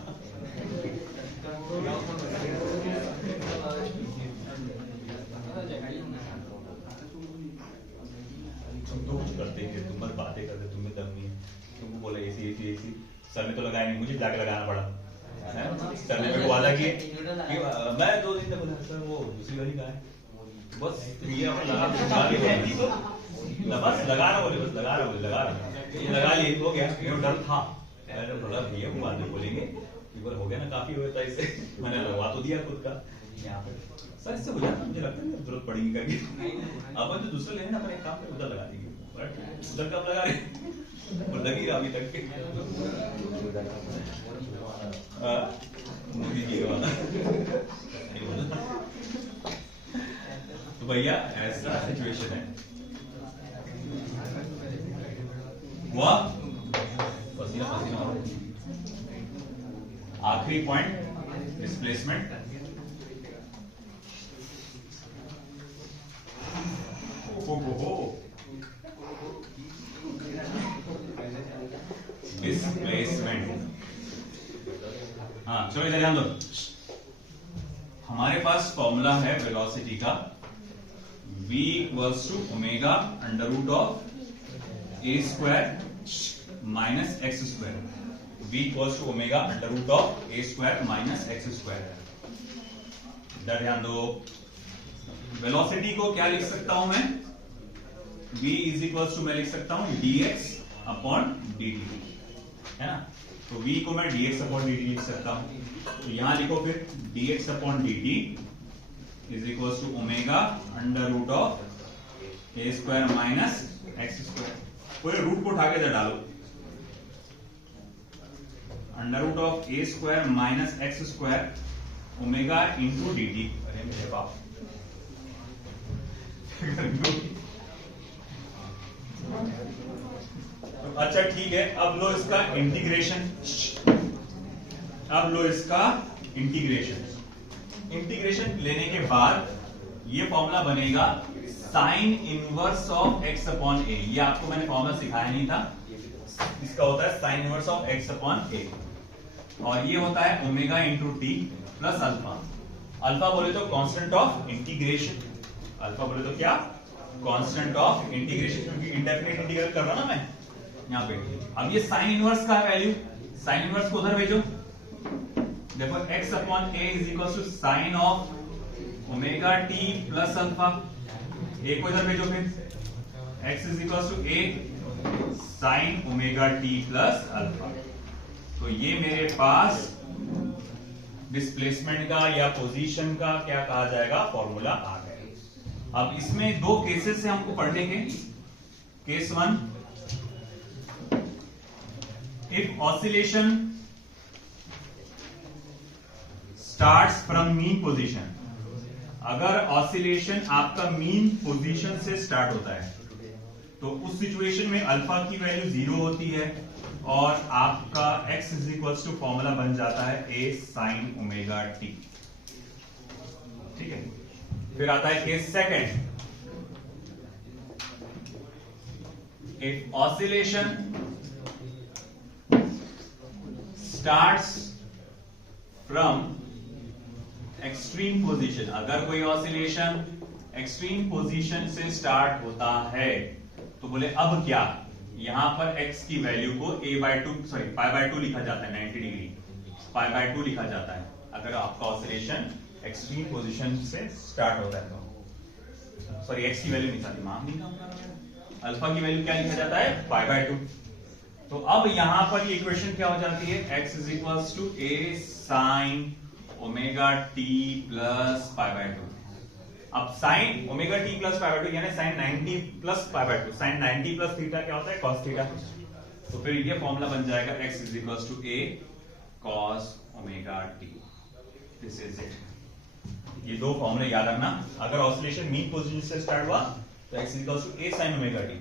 तुम तो कुछ करते हैं, तुम बस बातें करते, तुम्हें दम नहीं है। तुमको बोला ऐसी ऐसी ऐसी, सर ने तो लगाया नहीं, मुझे जाके लगाना पड़ा। सर ने मेरे को वादा किए कि मैं 2 दिन तक बोला सर वो दूसरी वाली कहाँ है, बस ये अपन लगा बस लगा रहा बोले, बस लगा रहा बोले, ये लगा लिए हो गया। ये डर था, मैंने बोला भैया वो बाद में बोलेंगे कि बार हो गया ना, काफी होता है इससे, मैंने लगवा तो दिया खुद का यहाँ पे। सर इससे हो जाता, मुझे लगता है जरूरत पड़ेगी करके। अपन जो दूसरे लेंगे ना, अपन एक काम पे उधर लगा देंगे, उधर कब लगा रहे और लगी रहा अभी तक के मोदी जी वाला। तो भैया ऐसा सिचुएशन है, हुआ पसीना पसीना। आखिरी पॉइंट डिस्प्लेसमेंट। डिस्प्लेसमेंट, हाँ चलो इधर ध्यान दो। हमारे पास फॉर्मूला है वेलोसिटी का, v equals to omega under root of a square minus x square. v equals to omega under root of a square minus x square. इधर ध्यान दो, वेलोसिटी को क्या लिख सकता हूं मैं, v इज इक्वल्स टू मैं लिख सकता हूं dx अपॉन dt, है ना। तो v को मैं dx अपॉन dt लिख सकता हूं, तो यहां लिखो फिर dx upon dt is equals to omega under root of a square minus x square. पूरे रूट को उठा के इधर डालो, under root of a square minus x square omega into dt। अरे मेरे बाप अच्छा ठीक है, अब लो इसका इंटीग्रेशन, अब लो इसका इंटीग्रेशन। इंटीग्रेशन लेने के बाद ये फॉर्मूला बनेगा sine inverse of x upon a. ये आपको मैंने फॉर्मूला सिखाया नहीं था, इसका होता है sine inverse of x upon a, और ये होता है omega into t plus alpha. Alpha बोले तो कांस्टेंट ऑफ इंटीग्रेशन, अल्फा बोले तो क्या, कांस्टेंट ऑफ इंटीग्रेशन, क्योंकि इंडेफिनिट इंटीग्रल कर रहा ना मैं यहाँ पे। अब ये साइन इनवर्स का वैल्यू, साइन इनवर्स को उधर भेजो, देखो x अपॉन a is equal to sine of omega t plus alpha, a को इधर भेजो, फिर x is equal to a sine omega t plus alpha. तो ये मेरे पास डिस्प्लेसमेंट का या पोजीशन का क्या कहा जाएगा, फॉर्मूला आ गया। अब इसमें दो केसेस से हमको पढ़ेंगे। Case one, if oscillation starts from mean position, अगर ऑसिलेशन आपका मीन पोजीशन से स्टार्ट होता है तो उस सिचुएशन में अल्फा की वैल्यू 0 होती है और आपका x is equal to formula बन जाता है a साइन ओमेगा टी। ठीक है, फिर आता है case second, if oscillation starts from extreme position, अगर कोई ऑसिलेशन एक्सट्रीम पोजीशन से स्टार्ट होता है तो बोले अब क्या, यहां पर x की वैल्यू को पाई बाय 2 लिखा जाता है, 90 डिग्री पाई बाय 2 लिखा जाता है अगर आपका ऑसिलेशन एक्सट्रीम पोजीशन से स्टार्ट होता है तो। सॉरी, x की वैल्यू नहीं था, दिमाग नहीं काम, अल्फा की वैल्यू क्या लिखा जाता है, पाई बाय 2। तो अब यहां पर ये इक्वेशन क्या हो जाती है, x is equal to a sine omega t plus pi by 2। अब sine omega t plus pi by 2 यानी sine 90 plus pi by 2, sine 90 plus theta क्या होता है, कॉस थीटा। तो फिर ये फॉर्मूला बन जाएगा x is equal to a cos omega t. This is it. ये दो फॉर्मूले याद रखना, अगर ऑसिलेशन मीन पोजीशन से स्टार्ट हुआ तो x is equal to a sine omega t,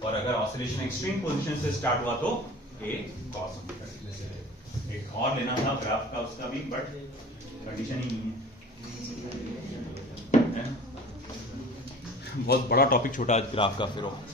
और अगर ऑसिलेशन एक्सट्रीम पोजीशन से स्टार्ट हुआ तो a कॉस ओमेगा टी। एक और लेना था ग्राफ का उसका भी, बट कंडीशन ही नहीं है। बहुत बड़ा टॉपिक छोटा ग्राफ का फिर